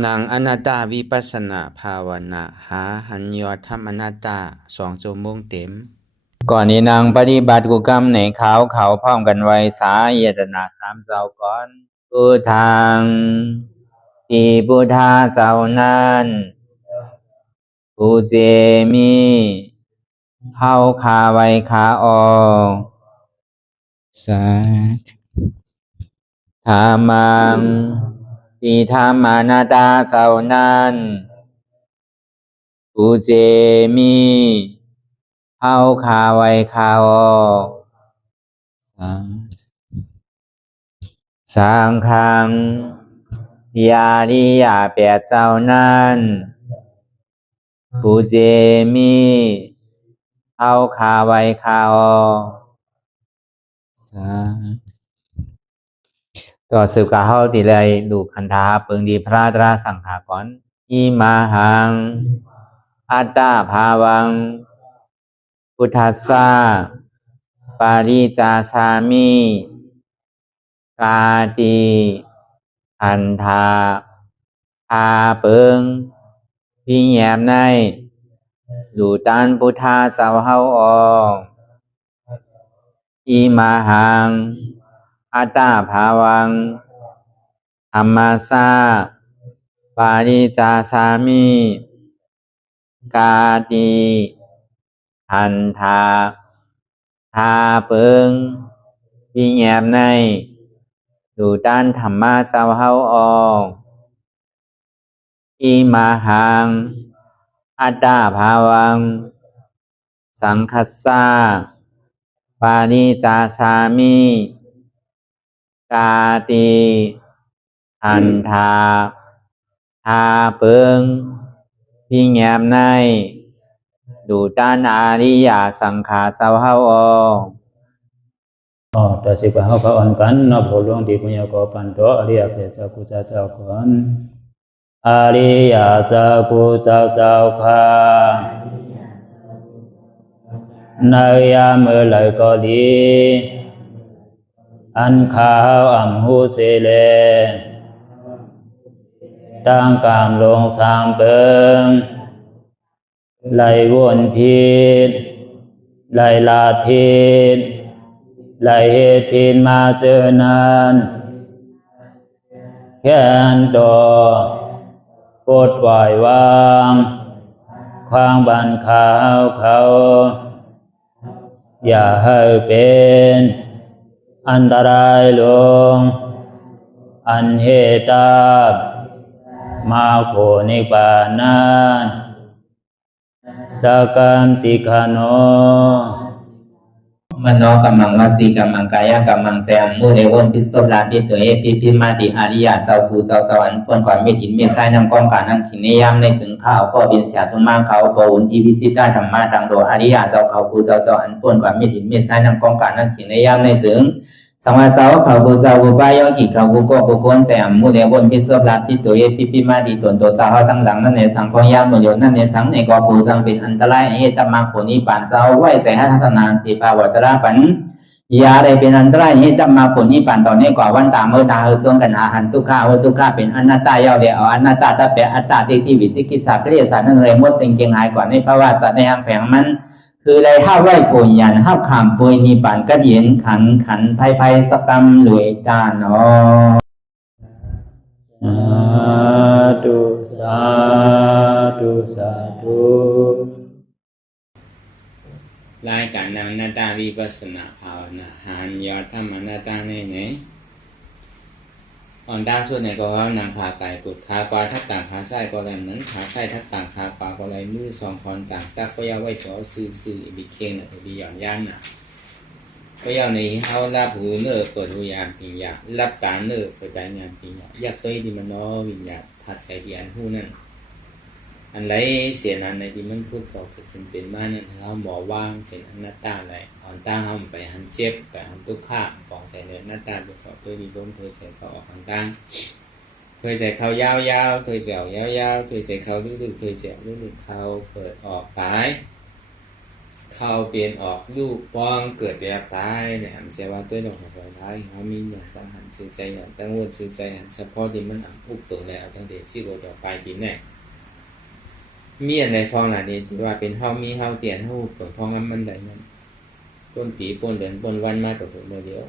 นางอนัตตาวิปัสสนาภาวนาหาหันยอดธรรมอนัตตา2 ชั่วโมงเต็มก่อนนี้นางปฏิบัติกุกรรมในเขาพร้อมกันไว้สาเยตนา3 เจ้าก่อนพุทธังที่พุทธาเจ้านั้นผู้เจมีเฮาคาไว้คาออกสาธุธรรมังที่ธรรมานาตาเจ้านั้นผู้เจมีเฮาคาไว้คาออกสังฆังยาริยาแปดเจ้านั้นผู้เจมีเฮาคาไว้คาออกต่อสืบกาเฮาติเลยดูคันธาเปิงดีพระตราสังขากรอิมาหังอัตตาภาวังพุทธัสสะปาริจาสามิกาติอันธาพาเปิงพี่แยมในดูตันพุทธาสาวเฮาออกอิมาหังอัตตาภาวังธรรมัสสะปาริจาสามิกาติอันธาพาเปิงพี่แยมในดูตันธรรมะสาวเฮาออกอิมาหังอัตตาภาวังสังคัสสะปาริจาสามิกาติอันธาทาเปิงพี่แงมในดูตันอาริยสังขาสาวเฮาออกต่อสิกว่าเฮาก็อ่อนกันเนาะผู้หลวงที่ปุญญาก็ปันโตอริยเจ้ากุเจ้าก่อนอริยเจ้ากุเจ้าค่ะในยามเมื่อไหร่ก็ดีอันข้าวอ่ำหูเสเลตั้งกามลงสามเปิงไหลวนพิษไหลลาพิษไหลเหตุพินมาเจอนานแค่นดอปดปล่อยวางความบันขาวเขาอย่าให้เป็นอันตรายลงอันเหตุตามาโผนิปานันสกันติคโนมโนกัมมังวสีกัมมังกายกัมมังแสมมุเรวนพิศลาปิตัวเอพิมาติอาริยะเจ้าภูเจ้าสวรรค์พ้นความไม่ถินไม่ใช่นำกองการนั้นขินในยามในจึงข้าวก็บินเสียสมมาเขาปวุนทีวิสิตาธรรมะตังโดอาริยะเจ้าเขาภูเจ้าสวรรค์พ้นความไม่ถินไม่ใช่นำกองการนั้นขินในยามในจึงสังวาเจ้าเขาภูเจ้าภูบายอกิเขาภูก็ภูโกนแสมมุเรวนพิศลาปิตัวเอพิมาติตนตัวสาวตั้งหลังนั่นในสังพยามมุเรนั่นในสังในก็ภูสังเป็นอันตรายเหตุมรรคผลนิพพานเจ้าไหวใส่ให้ทัศนานสีภาวตระปันยาได้เป็นอันตรายให้จำมาผลนิพพานตอนนี้กว่าวันตามเมื่อตาเฮจงกันอาหันทุกข้าทุกข้าเป็นอนัตตาเยาเดียวอนัตตาตาเปอัตตาที่วิจิกิสาเกลียสานั่นเลยมดสิ่งเก่งหายกว่าในภาวะสัตว์ในอังแผงมันคือเลยห้าไหวผลยันห้าขามปุยนิพพานก็เย็นขันภัยสกรรมหลวยตาเนาะสาธุรายการนางนาตาวิปัสสนาภาวนาหานยอดธรรมนาตาในไหนอ่อนด้าส่วนไหนก็ว่านางขาไก่กดขาปลาทักต่างขาไส้ก็อะไรนั้นขาไส้ทักต่างขาปลาก็อะไรมือสองคอนต่างตักก็ยาวไว้จ่อซื่อบิเคนไปบิหย่อนย่านน่ะก็ยาวในเฮารับหูเนื้อเปิดหูยามปิญญารับตาเนื้อเปิดใจงานปิญญาอยากเคยที่มันน้อวิญญาทัดใจที่อันหูนั่นอันไรเสียนันในที่มันพูดบอกเป็นมาเนี่ยเขาหมอว่างเป็นอนัตตาอะไรอ่อนตาเขาไปหันเจ็บไปหันทุกข้าบอกใส่เนื้อหน้าตาตัวเขาตัวดีบ้มเคยใส่เขาออกทางตั้งเคยใส่เขายาวเคยเจียวยาวเคยใส่เขาลึกเคยเจียวลึกเขาเปิดออกตาย เข้าเปลี่ยนออกลูกป้องเกิดแบบตายเนี่ยมันจะว่าตัวดอกหัวท้ายเขามีอย่างตั้งหันชื่อใจอย่างตั้งวนชื่อใจหันเฉพาะที่มันอุปตัวแล้วตั้งแต่ที่เราจะไปที่ไหนมีอันในฟองหลานนี้ว่าเป็นเฮามีเฮาเตียนเฮาอุปตัวฟองมันได้นั่นต้นปีปนเดือนปนวันมาตัวเดียว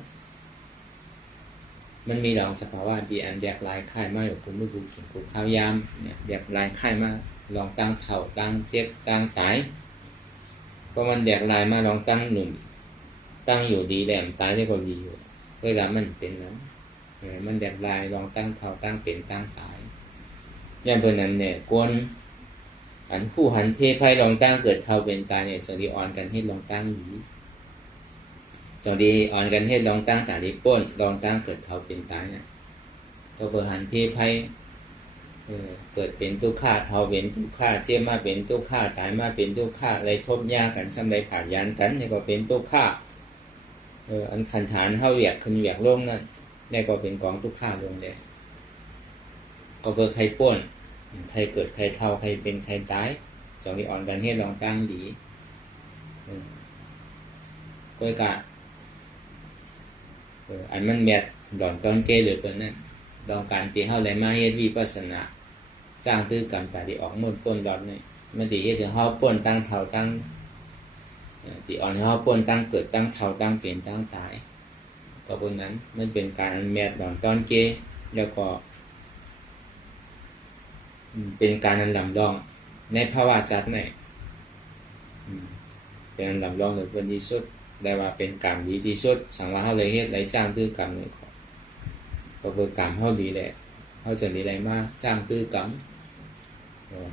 มันมีหลองสภาวะที่อันแยกลายค่ายมาอยู่คุณมือกูเขียนกูข้าวยามเนี่ยแยกลายค่ายมาลองตั้งเข่าตั้งเจ็บตั้งตายก็มันแยกลายมาลองตั้งหนุ่มตั้งอยู่ดีแหลมตายได้ก็ดีอยู่เวลามันเป็นนะมันแยกลายลองตั้งเข่าตั้งเป็นตั้งตายอย่างเพื่อนนั้นเนี่ยกวนอันผู้หันเพไพ่ลองตั้งเกิดเข่าเป็นตายเนี่ยสังดีอ่อนกันให้ลองตั้งหนีสวัสดีอ่อนกันให้ลองตั้งตาดีป้นลองตั้งเกิดเขาเป็นตายนะก็เบอร์หันเพไพ่เกิดเป็นทุกข้าเท่าเป็นทุกข้าเชี่ยมาเป็นทุกข้าตายมาเป็นทุกข้าอะไรทบยากันซ้ำใดผ่านยานกันนี่ก็เป็นทุกข้าอันขันฐานเข้าเหวียกขึ้นเหวียกลงนั่นนี่ก็เป็นกองทุกข้าลงเลยก็เบอร์ใครป้นใครเกิดใครเท่าใครเป็นใครตายสวัสดีอ่อนกันให้ลองตั้งดีก็กะอันมันแมทดอนตอนเกหรือเปล่านั่นดองการตีเท่าไรมาเฮ็ดวิปัสสนาจ้างตื้อกรรมตาที่ออกหมดป้นดอนนี่มันตีเฮ็ดถึงเฮาป้นตั้งเท่าตั้งตีอ่อนเฮาป้นตั้งเกิดตั้งเท่าตั้งเปลี่ยนตั้งตายก็บนนั้นมันเป็นการแมทดอนตอนเกแล้วก็เป็นการลำลองในภาวะจัดไหนเป็นลำลองหรือเป็นที่สุดได้ว่าเป็นกรรมดีที่สุดสังว่าเขาเลยเฮ็ดไรจ้างตื้อกรรมเลยก็คือกรรมเขาดีแหละเขาจะมีอะไรมาจ้างตื้อกรรม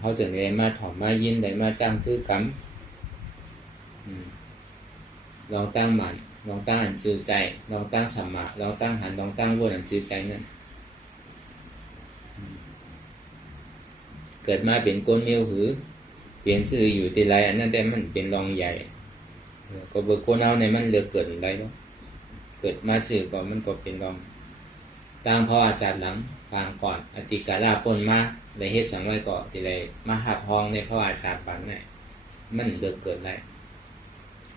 เขาจะมีอะไรมาถอมมายินอะไรมาจ้างตื้อกรรมลองตั้งหมันลองตั้งหันจือใจลองตั้งสัมมาลองตั้งหันลองตั้งวนหันจือใจนั่นเกิดมาเป็นก้นมิวหือเปลี่ยนชื่ออยู่ที่ไรอันนั้นแต่มันเป็นรองใหญ่ก็เบอร์โคเอาในมันเลือกเกิดอะไรเนาะเกิดมาชื่อก็มันก็เป็นรองตั้งเพราะอาจารย์หลังปางก่อนอติกาลาปนมาเลยเฮ็ดสังไว้ก่อนที่ไรมาหับห้องในเพราะอาจารย์ปังเนี่ยมันเลือกเกิดอะไร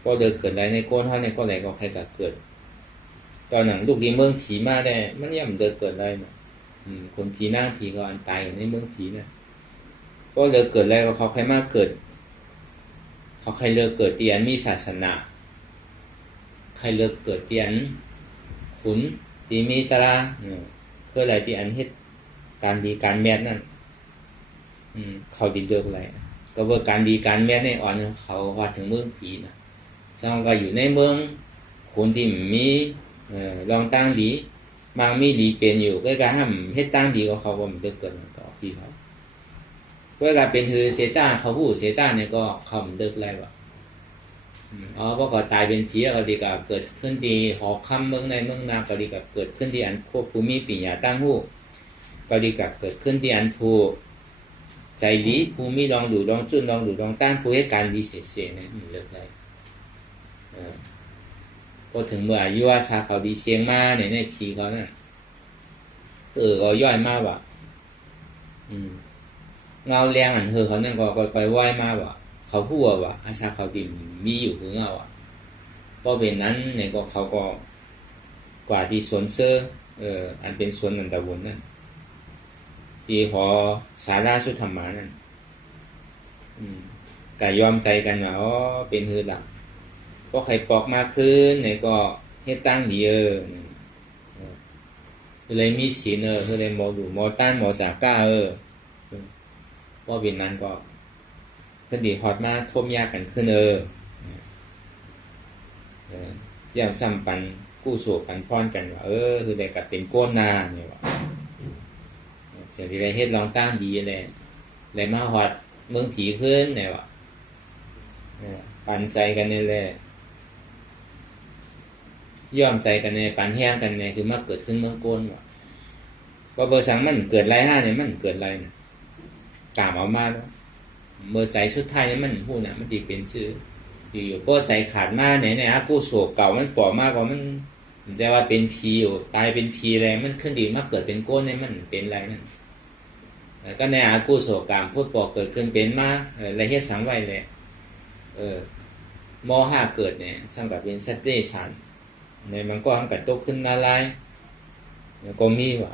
ก็เลือกเกิดอะไรในโกนเขาในก็อะไรก็ใครก็เกิดตอนหนังลูกดีเมืองผีมาได้มันย่ำเลือกเกิดอะไรเนาะคนผีนั่งผีก็อันตายอยู่ในเมืองผีเนี่ยก็เลือกเกิดอะไรก็เขาใครมาเกิดเขาใครเลือกเกิดเตียนมีศาสนาใครเลือกเกิดเตียนขุนตีมีตราเพื่ออะไรที่อันเฮ็ดการดีการแมทนั่นเขาดีเลือกอะไรก็ว่าการดีการแมทในอ่อนเขาว่าถึงเมืองผีนะสร้างก็อยู่ในเมืองคนที่มีลองตั้งดีบางมีดีเป็นอยู่ก็การห้ามเฮ็ดตั้งดีก็เขาก็มันเลือกเกิดต่อพี่เขาเวลาเป็นคือเซต้าเขาพูดเซต้าเนี่ยก็เขาเลิกอะไรวะเพราะก็ตายเป็นผีก็ดีกับเกิดขึ้นดีหอคำเมืองในเมืองนาก็ดีกับเกิดขึ้นที่อันควบภูมิปิญญาตั้งหูก็ดีกับเกิดขึ้นที่อันภูใจดีภูมิลองดูลองจุนลองดูลองตั้งภูให้การดีเสียเนี่ยเลิกอะไรพอถึงเมื่ออายุอาชาเขาดีเสียงมาในผีเขานั่นก็ย่อยมากว่ะเงาแรงอันเขานั่นก็ไปไหว้มาว่ะเขาหัวว่ะอาชาเขาดิมมีอยู่คือเงาอ่ะก็เป็นนั้นเนี่ยก็เขาก็กว่าที่สวนเซอร์อันเป็นสวนนันตะวนนั่นที่หอสาราสุธรรมานั่นแต่ยอมใจกันว่าเป็นฮือหลักก็ใครปอกมากขึ้นเนี่ยก็เฮ็ดตั้งดีเลยมีศีลเลยมอดูมอต้านมอจากก้าว่าเป็นนั้นก็ขึ้นดีฮอตมากทมยากกันขึ้นเที่ยงซ้ำปันกู้โศกกันพรกันว่าคือได้กับเป็นโก้นนาเนี่ยว่าเสียที่ไรเฮ็ดลองตั้งดีเลยมาฮอตเมืองผีขึ้นเนี่ยว่าปันใจกันนี่แหละย่อมใจกันในปันแห้งกันในคือมาเกิดขึ้นเมืองโกนว่ะก็เบอร์สังมันเกิดไรห้าเนี่ยมันเกิดไรนะกล่าวเอามาแล้วเมื่อใจสุดท้ายเนี่ยมันพูดเนี่ยมันตีเป็นชื่ออยู่ก็ใจขาดมากในอากูโศกเก่ามันปล่อมากกว่ามันจะว่าเป็นพีอยู่ตายเป็นพีอะไรมันขึ้นดีมาเกิดเป็นโกนเนี่ยมันเป็นไรนั่นแล้วก็ในอากูโศกกรรมพูดปล่อเกิดขึ้นเป็นมาอะไรเฮ็ดสังไว้เลย ม.5 เกิดเนี่ยสังกับเป็นสัตว์เดรัจฉานในมันก็สังกับตกขึ้นนาลายก็มีว่ะ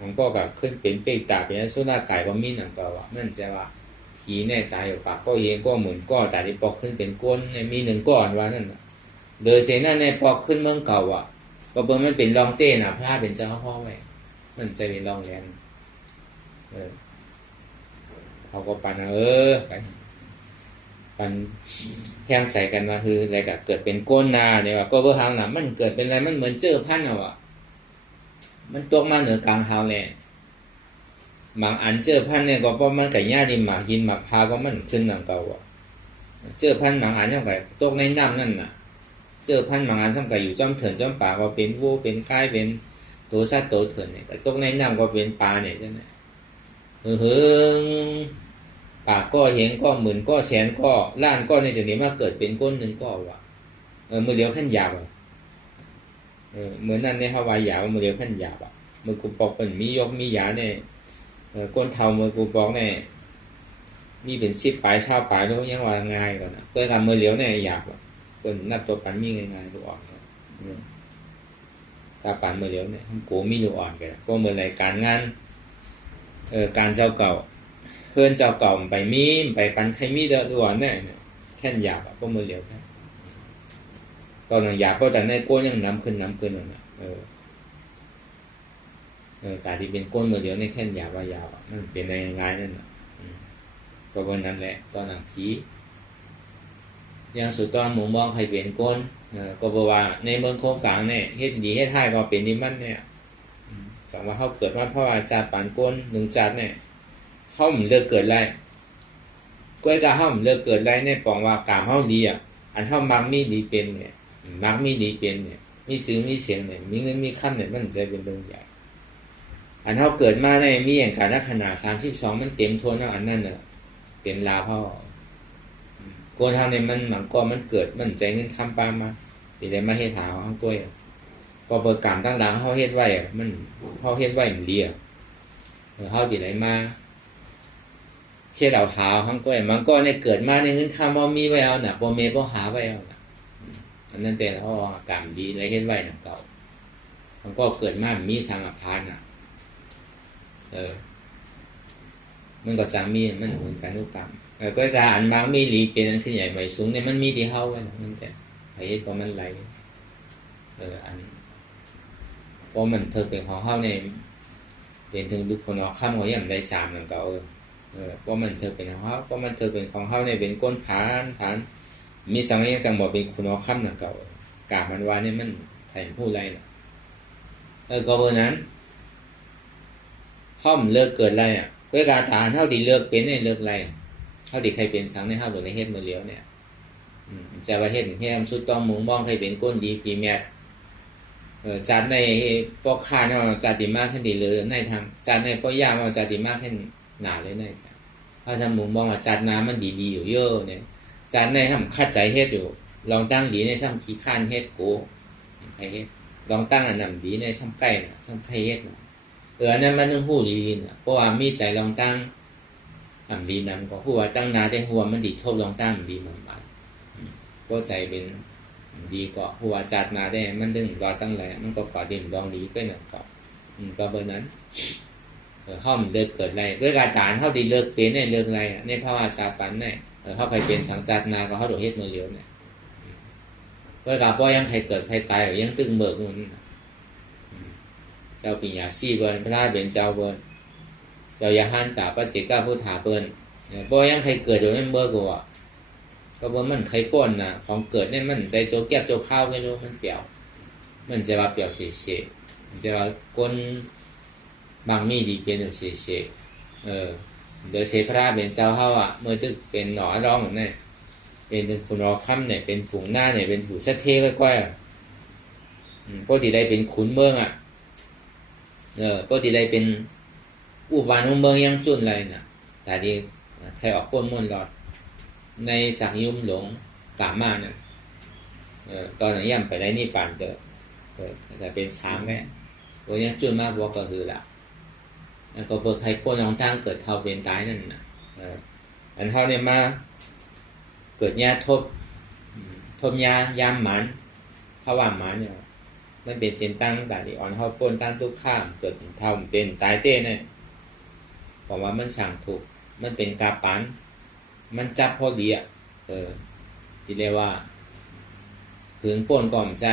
มันก็กับขึ้นเป็นเปรตตาเป็นอสุรกายก็มีนั่นก็ว่านั่นจะว่าผีเนี่ยตายอยู่ปากก็เองก็เหมือนก็แต่ที่ปอกขึ้นเป็นก้นเนี่ยมี1ก้อนว่านั่นน่ะโดยเสนาในปอกขึ้นเมืองเก่าอ่ะก็เบิ่งมันเป็นรองเต้น่ะพระเป็นเจ้าพ่อไว้มันจะเป็นรองแรงเขาก็ปันไปปันแข่งใจกันว่าคืออะไรก็เกิดเป็นก้นนาเนี่ยว่าก็เบอร์หางน่ะมันเกิดเป็นอะไรมันเหมือนเจอพันธุ์อ่ะมันตกมาเหนือกลางหาวแหละบางอันเจอพันธุ์เนี่ยก็เพราะมันกับหญ้าดินหมากหินหมากพาก็มันขึ้นนั่งเก่าอ่ะเจอพันธุ์บางอันช่างไก่ตกในน้ำนั่นน่ะเจอพันธุ์บางอันช่างไก่อยู่จ้อมเถินจ้อมป่าก็เป็นวัวเป็นก้ายเป็นตัวสัตว์ตัวเถินเนี่ยแต่ตกในน้ำก็เป็นปลาเนี่ยใช่ไหมปากก็เห็นก็หมื่นก็แสนก็ล้านก็ในจุดนี้มาเกิดเป็นก้นหนึ่งก็ว่ะมือเลี้ยวขั้นหยาบเหมือนนั่นในฮาวายหยาบมือเลี้ยวขั้นหยาบมือกูปอกเป็นมียกมีหยาเนี่ยก้นเทามือกูปอกเนี่ยมีเป็น10 ปลายชาวปลายแล้วยังว่าง่ายก่อนนะเพื่อทำมือเลี้ยวเนี่ยหยาบเป็นนับตัวปันมีง่ายๆลูกอ่อนตาปันมือเลี้ยวเนี่ยโกมีลูกอ่อนกันก็เหมือนรายการงานการเจ้าเก่าเพื่อนเจ้าเก่าไปมีไปปันใครมีเดือดร้อนเนี่ยแค่หยาบก็มือเหลียวแค่ตอนนั้นหยาบก็แต่ในก้นยังน้ำขึ้นน่ะตาที่เป็นก้นมือเหลียวในแค่หยาบว่ายาวนั่นเป็นในง่ายนั่นน่ะก็วันนั้นแหละตอนนั้นผียังสุดตอนหมู่มองใครเป็นก้นก็บอกว่าในเมืองโคกลางเนี่ยเฮ็ดดีเฮ็ดให้ก็เป็นนิมันเนี่ยจังว่าเขาเกิดว่าเพราะว่าจาปานก้น1 จาเนี่ยเขาเลือกเกิดไรก็จะเขาเลือกเกิดไรในปองว่ากามเขาดีอันเขามักมีดีเป็นเนี่ยมักมีดีเป็นเนี่ยมีจื้อมีเสียงเนี่ยมีเงินมีขั้นเนี่ยมันจะเป็นเรื่องใหญ่อันเขาเกิดมาในมีอย่างการขนาด32มันเต็มทวนแล้วอันนั้นน่ะเป็นลาพ่อโกนทางในมันหมังก็มันเกิดมันใจเงินคำปามาตีได้มาเฮ็ดหาเขาตัวพอเปิดกามตั้งหลังเขาเฮ็ดไว้มันเขาเฮ็ดไว้มันเลียเขาตีได้มาเฮ็ดเอาหาเขาก็มันก็ในเกิดมาในเงินคำว่ามีไว้เอาน่ะบ่เมบ่หาไว้เอาน่ะอันนั้นเป็นเขากามดีและเฮ็ดไว้น่ะเก่ามันก็เกิดมามีสังอภานน่ะมันก็จะมีมันเหมือนกันทุกกรรมก็จะอันบางมีหลีเป็นอันขึ้นใหญ่ใหม่สูงเนี่ยมันมีที่เฮาไว้นั่นแต่ไอ้เฮ็ดก็มันไหลอันเพราะมันเธอเป็นของเฮาเนี่ยเป็นถึงทุกคนเอาข้ามเขาอย่างได้จามนั่นก็เพราะมันเธอเป็นของเฮาเพราะมันเธอเป็นของเฮาเนี่ยเป็นก้นผานมีสังยังจังบ่เป็นคุณเอาข้ามนั่นก็กามันว่าเนี่ยมันแทนผู้ไรน่ะก็เพราะนั้นห้อมเลิกเกิดไรก็การฐานเท่าที่เลิกเป็นเนี่ยเลิกไรเท่าที่ใครเป็นสังในเท่าหรือในเฮ็ดมือเลี้ยวเนี่ยจะว่าเฮ็ดให้ทำสุดต้องมุงมองใครเป็นก้นดีปีแมทจัดในพวกข้าเนี่ยจัดดีมากขึ้นดีเลยในทางจัดในพวกยากมันจัดดีมากขึ้นหนาเลยในถ้าทำมุงมองว่าจัดน้ำมันดีอยู่เยอะเนี่ยจัดในทำคัดใจเฮ็ดอยู่ลองตั้งดีในช่ำขี้ข้านเฮ็ดโกใครเฮ็ดลองตั้งอันนำดีในช่ำใกล้ช่ำใครเฮ็ดอันนั้นมันต้องหู้ดีนะเพราะว่ามีใจลองตั้งดีนำก็หัวตั้งนาได้หัวมันดีทบลองตั้งดีมันก็ใจเป็นดีก็หัวจัดนาได้มันดึงรอตั้งแหละมันก็ก่อดินลองดีก็หนึ่งก็เบอร์นั้นเข้ามันเลิกเกิดอะไรด้วยการฐานเข้าดีเลิกเป็นเนี่ยเลิกอะไรในภาวะจาปันเนี่ยเข้าไปเป็นสังจัดนาก็เข้าโดดเฮ็ดมือเลี้ยวเนี่ยด้วยการป้อยังใครเกิดใครตายยังตึงเบิกมันเจ้าปิญญา4 เบิร์นพระราชเป็นเจ้าเบิร์นเจ้ายาหันตาปัจเจกาพุทธาเบิร์นป้อยังใครเกิดโดยไม่เบิกว่าก็ว่ามันใครป้นนะของเกิดเนี่ยมันใจโจแก็บโจข้าวกันโจมันเปรียวมันจะว่าเปรียวเฉยๆมันจะว่าก้นบางมีดีเป็นเฉยๆโดยเสพระเป็นเจ้าเฮาเมื่อตึกเป็นหนอร้องเนี่ยเป็นคุณรอค่ำเนี่ยเป็นผงหน้าเนี่ยเป็นผู้ชัดเท่ก้อยๆก็ที่ได้เป็นขุนเมืองก็ที่ได้เป็นอุบานุเมืองยังจุนเลยน่ะแต่ดีใครออกก้นมุ่นหลอดในจากยุ่มหลงกามาเนี่ยตอนนั้นย่ำไปได้นี่ปั่นแต่เป็นช้างแม่ตัวนี้จุนมากบอกก็คือละก็เปิดใครป้นน้องตั้งเกิดเท่าเป็นตายนั่นนะอันเท่าเนี่ยมาเกิดแย่ทบ มยามหมันเพราะว่าหมันเนี่ยมันเป็นเส้นตั้งแต่ที่อ่อนเขาป้นตั้งทุกข้ามเกิดทำเป็นตายเต้เนี่ยเพราะว่ามันสั่งถูกมันเป็นกาปันมันจับพอดีอ่ะที่เรียกว่าถึงป้นก่อมใจ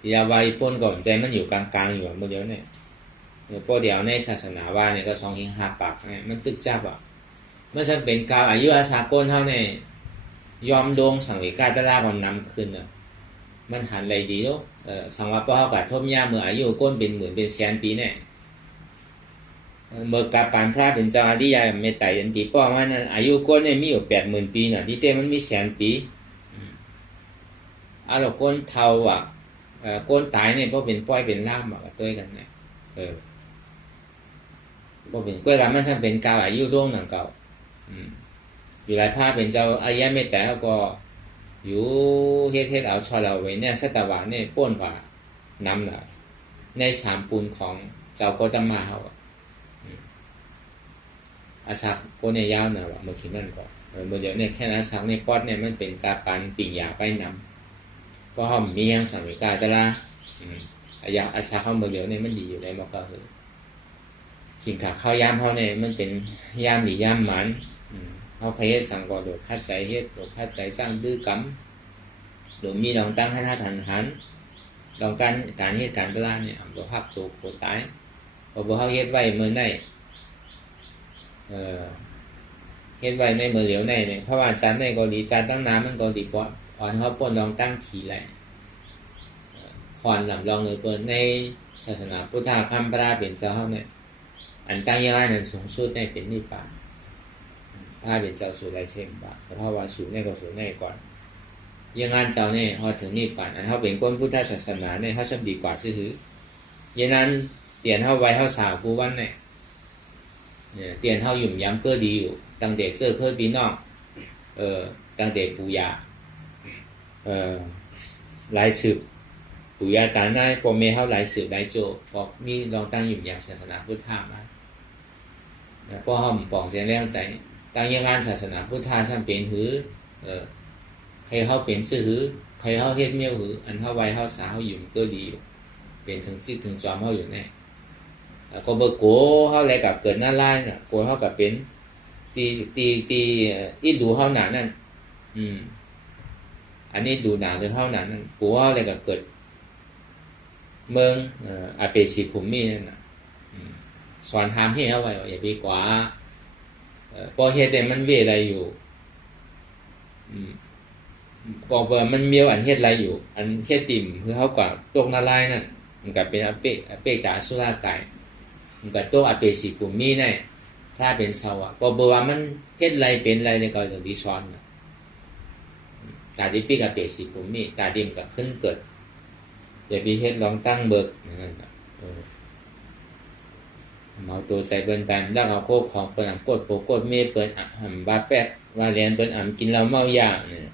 ที่ยาไวป้นก่อมใจมันอยู่กลางๆอยู่เมื่อเดียวเนี่ยพวกเดียวในศาสนาว่าเนี่ยก็สองหิงหักปากเนี่ยมันตึกจับอ่ะมันจะเป็นกาอายุอาสากลเท่าเนี่ยยอมลงสังเวกาตะลาก่อนนำขึ้นอ่ะมันหันอะไรดีแล้วสังว่าพ่อเขากัดทบยาเมื่ออายุก้นเป็นหมื่นเป็นแสนปีเนี่ยเมื่อกาปานพระเป็นเจ้าอริยเมตไตรยันติป้อมันอายุก้นเนี่ยมีอยู่80,000 ปีน่ะที่เต้มันมีแสนปีเราก้นเท่าอ่ะก้นตายเนี่ยเพราะเป็นป้อยเป็นล่ามมากับตัวกันเนี่ยเพราะเป็นกล้วยกันมันช่างเป็นกาอายุร่วงหนังเก่าอยู่หลายภาพเป็นเจ้าอริยเมตไตรเขาก็อยู่เฮ็ดเอาชอเราไว้เนี่ยสัตวะเนี่ยป้นกว่านำน่ะในสามปูนของเจ้าโกตมะเขาอาศักโกเนี่ยยาวหน่อยว่าเมื่อกี้นั่นก่อนเมื่อเดี๋ยวเนี่ยแค่อาศักในป๊อดเนี่ยมันเป็นกาปันปิ่งยาไปนำเพราะเขามียังสังเวกาแต่ละอยากอาศักเขาเมื่อเดี๋ยวเนี่ยมันดีอยู่ในมอกก็คือสิ่งขาเข้ายามเขาเนี่ยมันเป็นยามหรือยามหมันเขาพยายามสั่งก่อโดดคัดใจเฮ็ดโดดคัดใจจ้างดื้อกำโดดมีลองตั้งให้ท่าหันลองการเฮ็ดการตลาดเนี่ยบ่พักตัวโคตายบ่เขาเฮ็ดไว้เมื่อไหนเฮ็ดไว้ในเมื่อเหลียวในเนี่ยเพราะว่าจานในเกาหลีจานตั้งน้ำมันเกาหลีปอดอ่อนเขาป้นลองตั้งขี่แหละคอนลำลองเลยเปิดในศาสนาพุทธคำพระเป็นเจ้าเขาเนี่ยอันตั้งย่านั้นสูงสุดในเป็นนิพพานถ้าเป็นเจ้าสู่ไรเช่นบาเพราะว่าสู่ในก็สู่ในก่อนยังงานเจ้าเนี่ยพอถึงนิพพานอันเขาเป็นคนพุทธศาสนาเนี่ยเขาชอบดีกว่าซื่อๆยันนั้นเตียนเขาไว้เขาสาวกูวันเนี่ยเตียนเขาหยุ่มย้ำก็ดีอยู่ตั้งแต่เจอเพื่อนพี่น้องตั้งแต่ปู่ย่าหลายสืบปู่ย่าตาหน้าพ่อแม่เขาหลายสืบหลายโจบอกมีลองตั้งหยุ่มย้ำศาสนาพุทธมาพ่อเขาบอกเสียงแรงใจตั้งยังงานศาสนาพุทธช่างเป็นหือใครเขาเป็นซื่อหือใครเขาเฮ็ดเมี่ยวหืออันเขาไว้เขาสาเขาหยุ่มก็ดีอยู่เป็นถึงจิตถึงจอมเขาอยู่แน่ก็เบอร์โกเขาอะไรกับเกิดหน้าไล่น่ะโกเขากับเป็นตีอีดูเขาหนานั่นอันนี้ดูหนาหรือเขาหนานั่นโกเขาอะไรกับเกิดเมืองอาเปสิภูมินั่นน่ะสอนทำให้เขาไว้อย่าไปกว่าพอเฮ็ดแต่มันเวอะไรอยู่บอกว่ามันเมียวอันเฮ็ดอะไรอยู่อันเฮ็ดติ่มคือเขากว่าตกหน้าไล่นั่นมันก็เป็นอาเปกาสุราไก่มันก็ตัวอาเปสิภูมิเนี่ยถ้าเป็นเสาอ่ะก็บอกว่ามันเฮ็ดอะไรเป็นอะไรในก็จะดีซ้อนตาดิปิกอาเปสิภูมิตาดิมก็ขึ้นเกิดอย่าไปเฮ็ดลองตั้งเบิกนั่นเมาตัวใจเบิ้นตันแล้วเอาโคกของเปิ้นกดโปกดเมเปิ้นบาแปดว่าเรียนเปิ้นกินเหล้าเมายาเนี่ย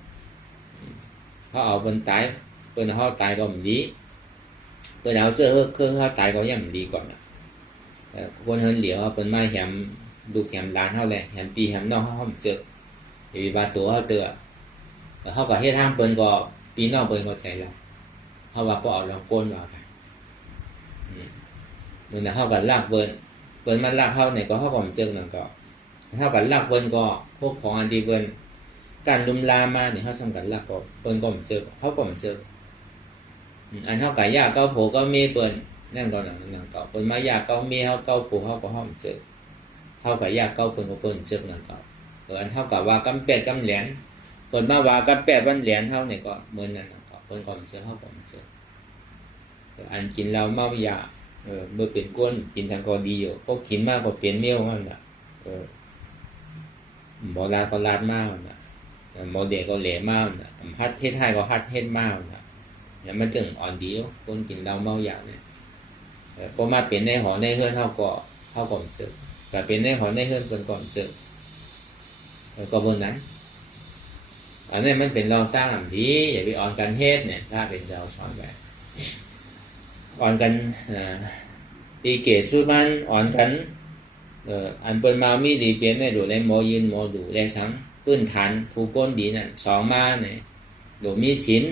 เขาเอาเปิ้นตายเปิ้นเขาตายก็ไม่ดีเปิ้นเอาเจอคือเขาตายก็ยังไม่ดีก่อนคนเฮินเหลียวเปิ้นมาแหมดูแหมร้านเขาแหละแหมปีแหมนอกเขาเจออย่าไปว่าตัวเขาเตือเขาก็เฮ็ดทางเปิ้นก็ปีนอกเปิ้นก็ใจเราเขาว่าบ่เอาลองก้นว่ากันมื้อนั้นเขาก็ลากเปิ้นมันลากเขาเนี่ยก็เขาก็เจอนั่นก็เขาก็ลากเปิ้นก็พวกของอันที่เปิ้นการลุมลามาเนี่ยเขาสำคัญลากก็เปิ้นก็เจอเขาก็เจออันเขาก็ยาเก้าโผก็มีเปิ้นนั่นก็นั่นก็เปิ้นมายาเก้ามีเขาเก้าโผเขาก็เขาเจอเขาก็ยาเก้าเปิ้นก็เปิ้นเจอนั่นก็อันเขาก็ว่ากำเป็ดกำเหรียญเปิ้นมาว่ากำเป็ดวันเหรียญเขาเนี่ยก็มื้อนั้นก็เปิ้นก็เจอเขาก็เจออันกินเหล้าเมายาเมื่อเป็นก้นกินสังกอดีอยู่พวกกินมากกว่าเป็นเมี่ยวนั่นแหละหมอลาก็ลาดมากนะหมอเด็กก็เหล่มากนะฮัดเทศไทยก็ฮัดเทศมากนะเนี่ยมันถึงอ่อนดีคนกินเหล้าเมายาเนี่ยพอมาเป็นในหอในเฮือนเขาก็เจอแต่เป็นในหอในเฮือนเป็นก่อนเจอก็บนนั้นอันนี้มันเป็นรองตั้งดีอย่าไปอ่อนกันเฮ็ดเนี่ยถ้าเป็นเราสอนแบบอ่อนกันตีเกศสุบันอ่อนกันอันเปิ้นมามีดีเปลี่ยนได้ดูแลหมอยืนหมอดูแลสังพื้นฐานผู้ก้นดีนั่นสองมาเนี่ย หรือมีศีล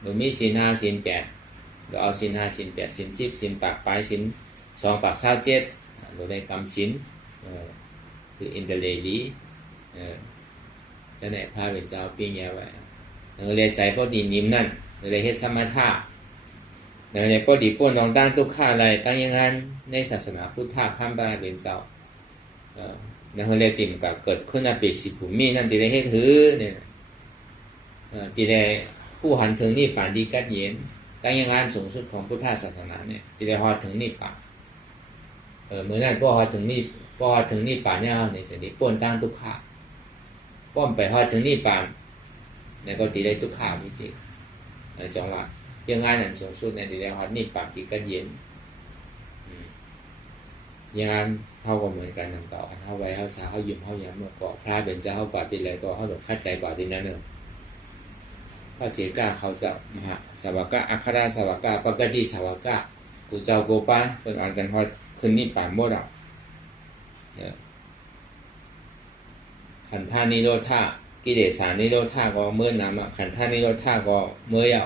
หรือมีศีล5ศีล8เราเอาศีล5ศีล8ศีล10ศีลปากปลายศีล2ปาก27หรือได้กำศีลคืออินเดเลลีจะไหนพาเป็นเจ้าปีเงี้ยไว้เรียนใจพอดีนิ่มนั่นเลยเฮ็ดสมถะเลยพอดีป้นลองด้านทุกข้าอะไรตั้งอย่างนั้นในศาสนาพุทธะข้ามบาเป็นเจ้าในเรื่องติ่มกับเกิดขึ้นในปี10ภูมินั่นที่ได้เฮ็ดถือเนี่ยที่ได้ผู้หันถึงนิพพานดีกัดเย็นตั้งอย่างนั้นสูงสุดของพุทธศาสนาเนี่ยที่ได้ฮอดถึงนิพพานเมื่อนั้นพอฮอดถึงนิพพานเนี่ยในจะได้ป้นตั้งทุกข้าป้อมไปฮอดถึงนิพพานในก็ที่ได้ทุกข้าจริงๆจังหวะยังงานนั้นสูงสุดในที่ได้ฮอดนิพพานดีกัดเย็นอย่างนั้นเขาก็เหมือนกันทำต่อเขาไว้เขาสาเขายิ้มเขาย้ำเมื่อก่อพระเป็นเจ้าเขากว่าที่ไรก็เขาหลบคัดใจกว่าที่นั้นเนอะพระเจ้าก้าเขาจะมหาสาวกะอัคราสาวกะปกติสาวกะผู้เจ้าโกปะเป็นอันกันฮอดคืนนี้ป่านโมดอ่ะขันธานิโรธากิเลสานิโรธาก็เมื่อนำขันธานิโรธาก็เมื่อย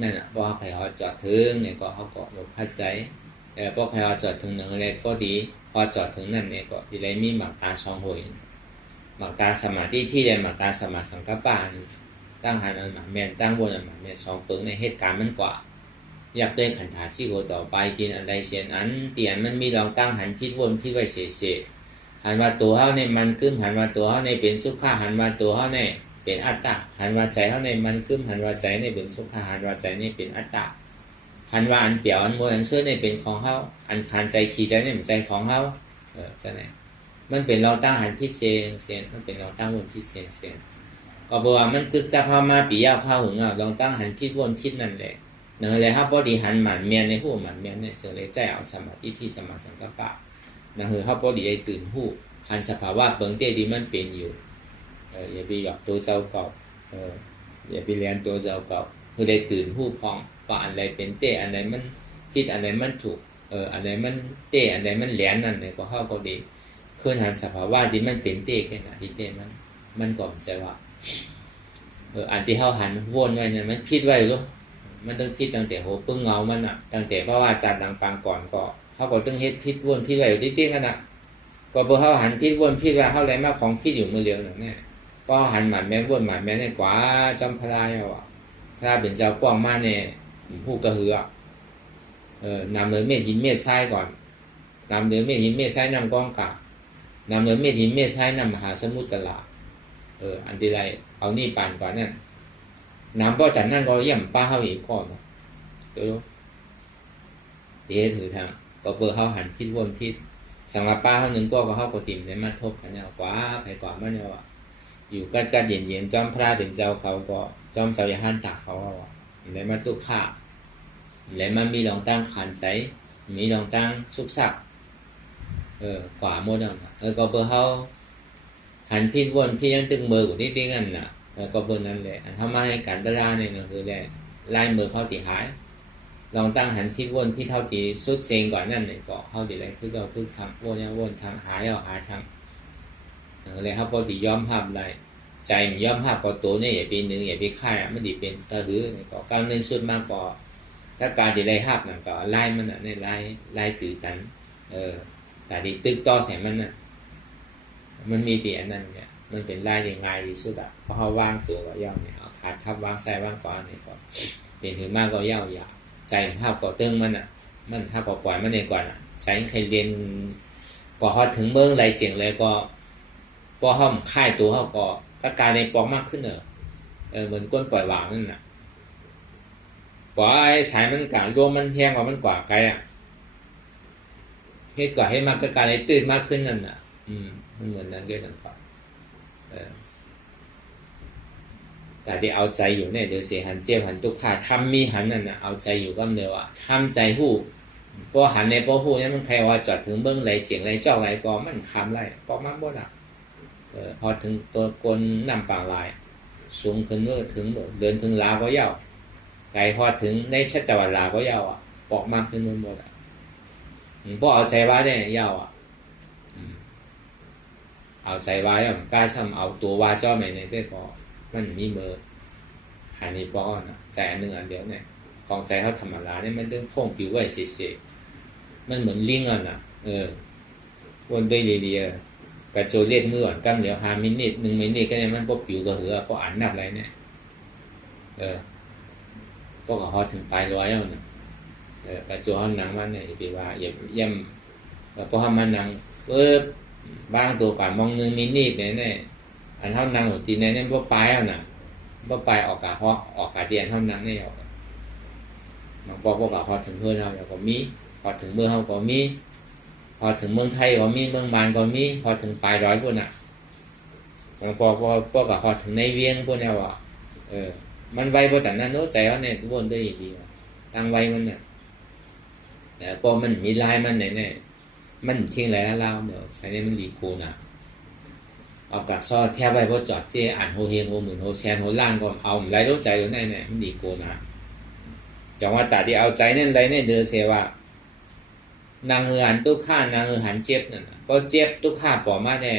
นั่นอ่ะพอใครเขาจอดถึงเนี่ยก็เขาก็หลบคัดใจพอใครเขาจอดถึงหนึ่งอะไรก็ดีพอจอดถึงนั่นเนี่ยก็ที่ไรมีหมักตาช่องหวยหมักตาสมาธิที่ใดหมักตาสมาสังกัปปะตั้งหันอันหมักแมนตั้งบนอันหมักแมนสองเปิงในเหตุการณ์มันกว่าอยากได้ขันธาที่โกต่อไปกินอะไรเสียนอันเตียนมันมีลองตั้งหันพิษวนพิษไว้เสียหันว่าตัวเขาในมันกึ้มหันว่าตัวเขาในเป็นสุขะหันว่าตัวเขาในเป็นอัตตาหันว่าใจเขาในมันกึ้มหันว่าใจในเป็นสุขะหันว่าใจในเป็นอัตตาหันว่าอันเปี่ยวอันมวยอันเสื้อในเป็นของเขาอันขันใจขี่ใจในเป็นใจของเขาจะไหนมันเป็นเราตั้งหันพิษเสียนมันเป็นเราตั้งวนพิษเสียนก็บอกว่ามันกึกจะพามาปียาวเข้าหึงลองตั้งหันพิษวนพิษนั่นแหละเนื่องเลยครับพอดีหันหมันเมียในหูหมันเมียเนี่ยจะเลยใจเอาสมาธิที่สมาสังกัปปะนั่นคือเขาพอดีได้ตื่นหูหันสภาวะเปิงเตดีมันเป็นอยู่อย่าไปหยอกตัวเจ้าเก่าอย่าไปเรียนตัวเจ้าเก่าคือได้ตื่นหูพองว่าอะไรเป็นเตอะไรมันผิดอะไรมันถูกอะไรมันเตอะไรมันแหลนนั่นเนี่ยก็เข้าพอดีคืนหันสภาวะที่มันเป็นเตแค่ไหนที่เตมันก่อนใจว่าอันที่เขาหันวนไว้เนี่ยมันผิดไว้หรือมันต้องพิษตั้งแต่โหปึ้งเงามันอ่ะตั้งแต่เพราะว่าจัดดังปางก่อนก็เขาก็ต้องเฮ็ดพิษวนพิษไว้อยู่ที่กันอ่ะก็พอเขาหันพิษวนพิษว่าเขาอะไรมากของพิษอยู่มือเดียวหนึ่งเนี่ยพอหันหมันแม่วนหมันแม่เนี่ยกว่าจอมพลายอ่ะพระเป็นเจ้าป้องมาเนี่ยผู้กระหือนำเนื้อเม็ดหินเม็ดทรายก่อนนำเนื้อเม็ดหินเม็ดทรายนำกองกะนำเนื้อเม็ดหินเม็ดทรายนำมหาสมุทรตลาดอันที่ไรเอานี่ปานก่อนนั่นน้ำป้อจันนั่นก็ย่ำป้าเข้าอีกก่อนเดี๋ยวถือทางก็เปิดเข้าหันพิษวนพิษสำหรับป้าเขาหนึ่งก็เข้ากติมในมาทบกันเนี่ยกว่าใครกว่ามันเนี่ยว่าอยู่กัดเย็นจอมพระเป็นเจ้าเขาก็จอมเจ้าอย่าหันตาเขาในมาตุข่าและมันมีรองตั้งขันใจมีรองตั้งสุกสักกว่าโมดก็เปิดเข้าหันพิษวนพิษยังตึงมือกว่าที่ตีกันน่ะก็เบอร์นั้นแหละทำมาให้การตลาดเนี่ยคือแหละลายมือเข้าตีหายลองตั้งหันพิษวนพิษเท่าตีสุดเซงก่อนนั่นเลยก็เข้าตีอะไรคือเราคือทำวนทางหายหาทางเลยครับพอตีย้อมภาพได้ใจมันย้อมภาพก็ตัวเนี่ยอย่าเป็นหนึ่งอย่าไปค่ายมันดีเป็นก็คือก็การเล่นสุดมากกว่าถ้าการตีไรภาพนั่นก็ไล่มันในไล่ตื่นตันแต่ที่ตึกต่อแสงมันน่ะมันมีตีอันนั้นเนี่ยมันเป็นลายยังไงที่สุดอ่ะเพราะเขาว่างตัวก็ย่อเนี่ยเอาขาดทับว่างใส่ว่างก่อนเนี่ยก็เป็นถึงมากก็ย่ออย่าใจภาพก่อเติ้งมันอ่ะมันภาพก่อปล่อยมันในก่อนอ่ะใจใครเรียนก่อเขาถึงเมืองไรเจียงเลยก็พอห้องค่ายตัวเขาก็การในปองมากขึ้นเหมือนก้นปล่อยวางนั่นน่ะปล่อยสายมันกะรวมมันแห้งกว่ามันกว่าไกลอ่ะให้ก่อให้มากก็การในตื่นมากขึ้นนั่นน่ะมันเหมือนนั้นด้วยกันก่อนแต่ที่เอาใจอยู่เนี่ยเดี๋ยวเสียหันเจียวหันตุกขาทำมีหันนั่นน่ะเอาใจอยู่ก็เดียวอ่ะทำใจหู้พอหันในพอหู้เนี่ยมันใครว่าจอดถึงเบื้องไหลเจียงไหลเจ้าไหลก็มันคำไหลก็มากบ่ล่ะพอถึงตัวกลนำป่าลายสูงขึ้นเมื่อถึงเดินถึงลาก็ยาวไกลพอถึงในชัดจังหวัดลาก็ยาวอ่ะปอกมากขึ้นหมดอ่ะพอเอาใจว่าเนี่ยยาวอ่ะเอาใจว่าอย่างกล้าซ้ำเอาตัวว่าเจ้าไหนในเต้ก็มันมีเบอร์ หันในป้อนใจอันหนึ่งอันเดียวเนี่ยของใจเขาธรรมดาเนี่ยมันเรื่องโค้งผิวไหวเสียมันเหมือนลิงอ่ะวนไปเดียกระโจนเล็ดมืออ่อนกำเหลียว5 มินิ1 มินิก็เนี่ยมันพวกผิวก็เหือพวกอันนับอะไรเนี่ยพวกเขาถึงปลายร้อยแล้วเนี่ยกระโจนเขาหนังมันเนี่ยไปว่าย่ำพอเขามันหนังบางตัวก่อนมอง1 มินิเนี่ยอันเท่านังหรือตีเนี่ยพวกปลายอ่ะน่ะพวกปลายออกกะฮออกกะเดียนเท่านังเนี่ยออกบางพวกกะฮอถึงเพื่อนเราก็มีพอถึงเมืองเขาก็มีพอถึงเมืองไทยก็มีเมืองบานก็มีพอถึงปลายร้อยพวกน่ะพอกับพอถึงในเวียงพวกนี้ว่ะมันไวพอแต่นั้นโน้ใจเขาเนี่ยวนได้ดีตั้งไวมันเนี่ยแต่พอมันมีลายมันเนี่ยมันทิ้งอะไรแล้วเดี๋ยวใช้เนี่ยมันดีคูน่ะเอากระซอแทบไว้พอจอดเจอ่านโฮเฮงโฮหมื่นโฮแซนโฮล่างก็เอาไรรู้ใจอยู่เนี่ยมันดีคูน่ะจังว่าแต่ที่เอาใจเนี่ยไรเนี่ยเดือเสียว่านางหันตุกข้านางหันเจ็บนั่นก็เจ็บตุกข้าปอมาเนี่ย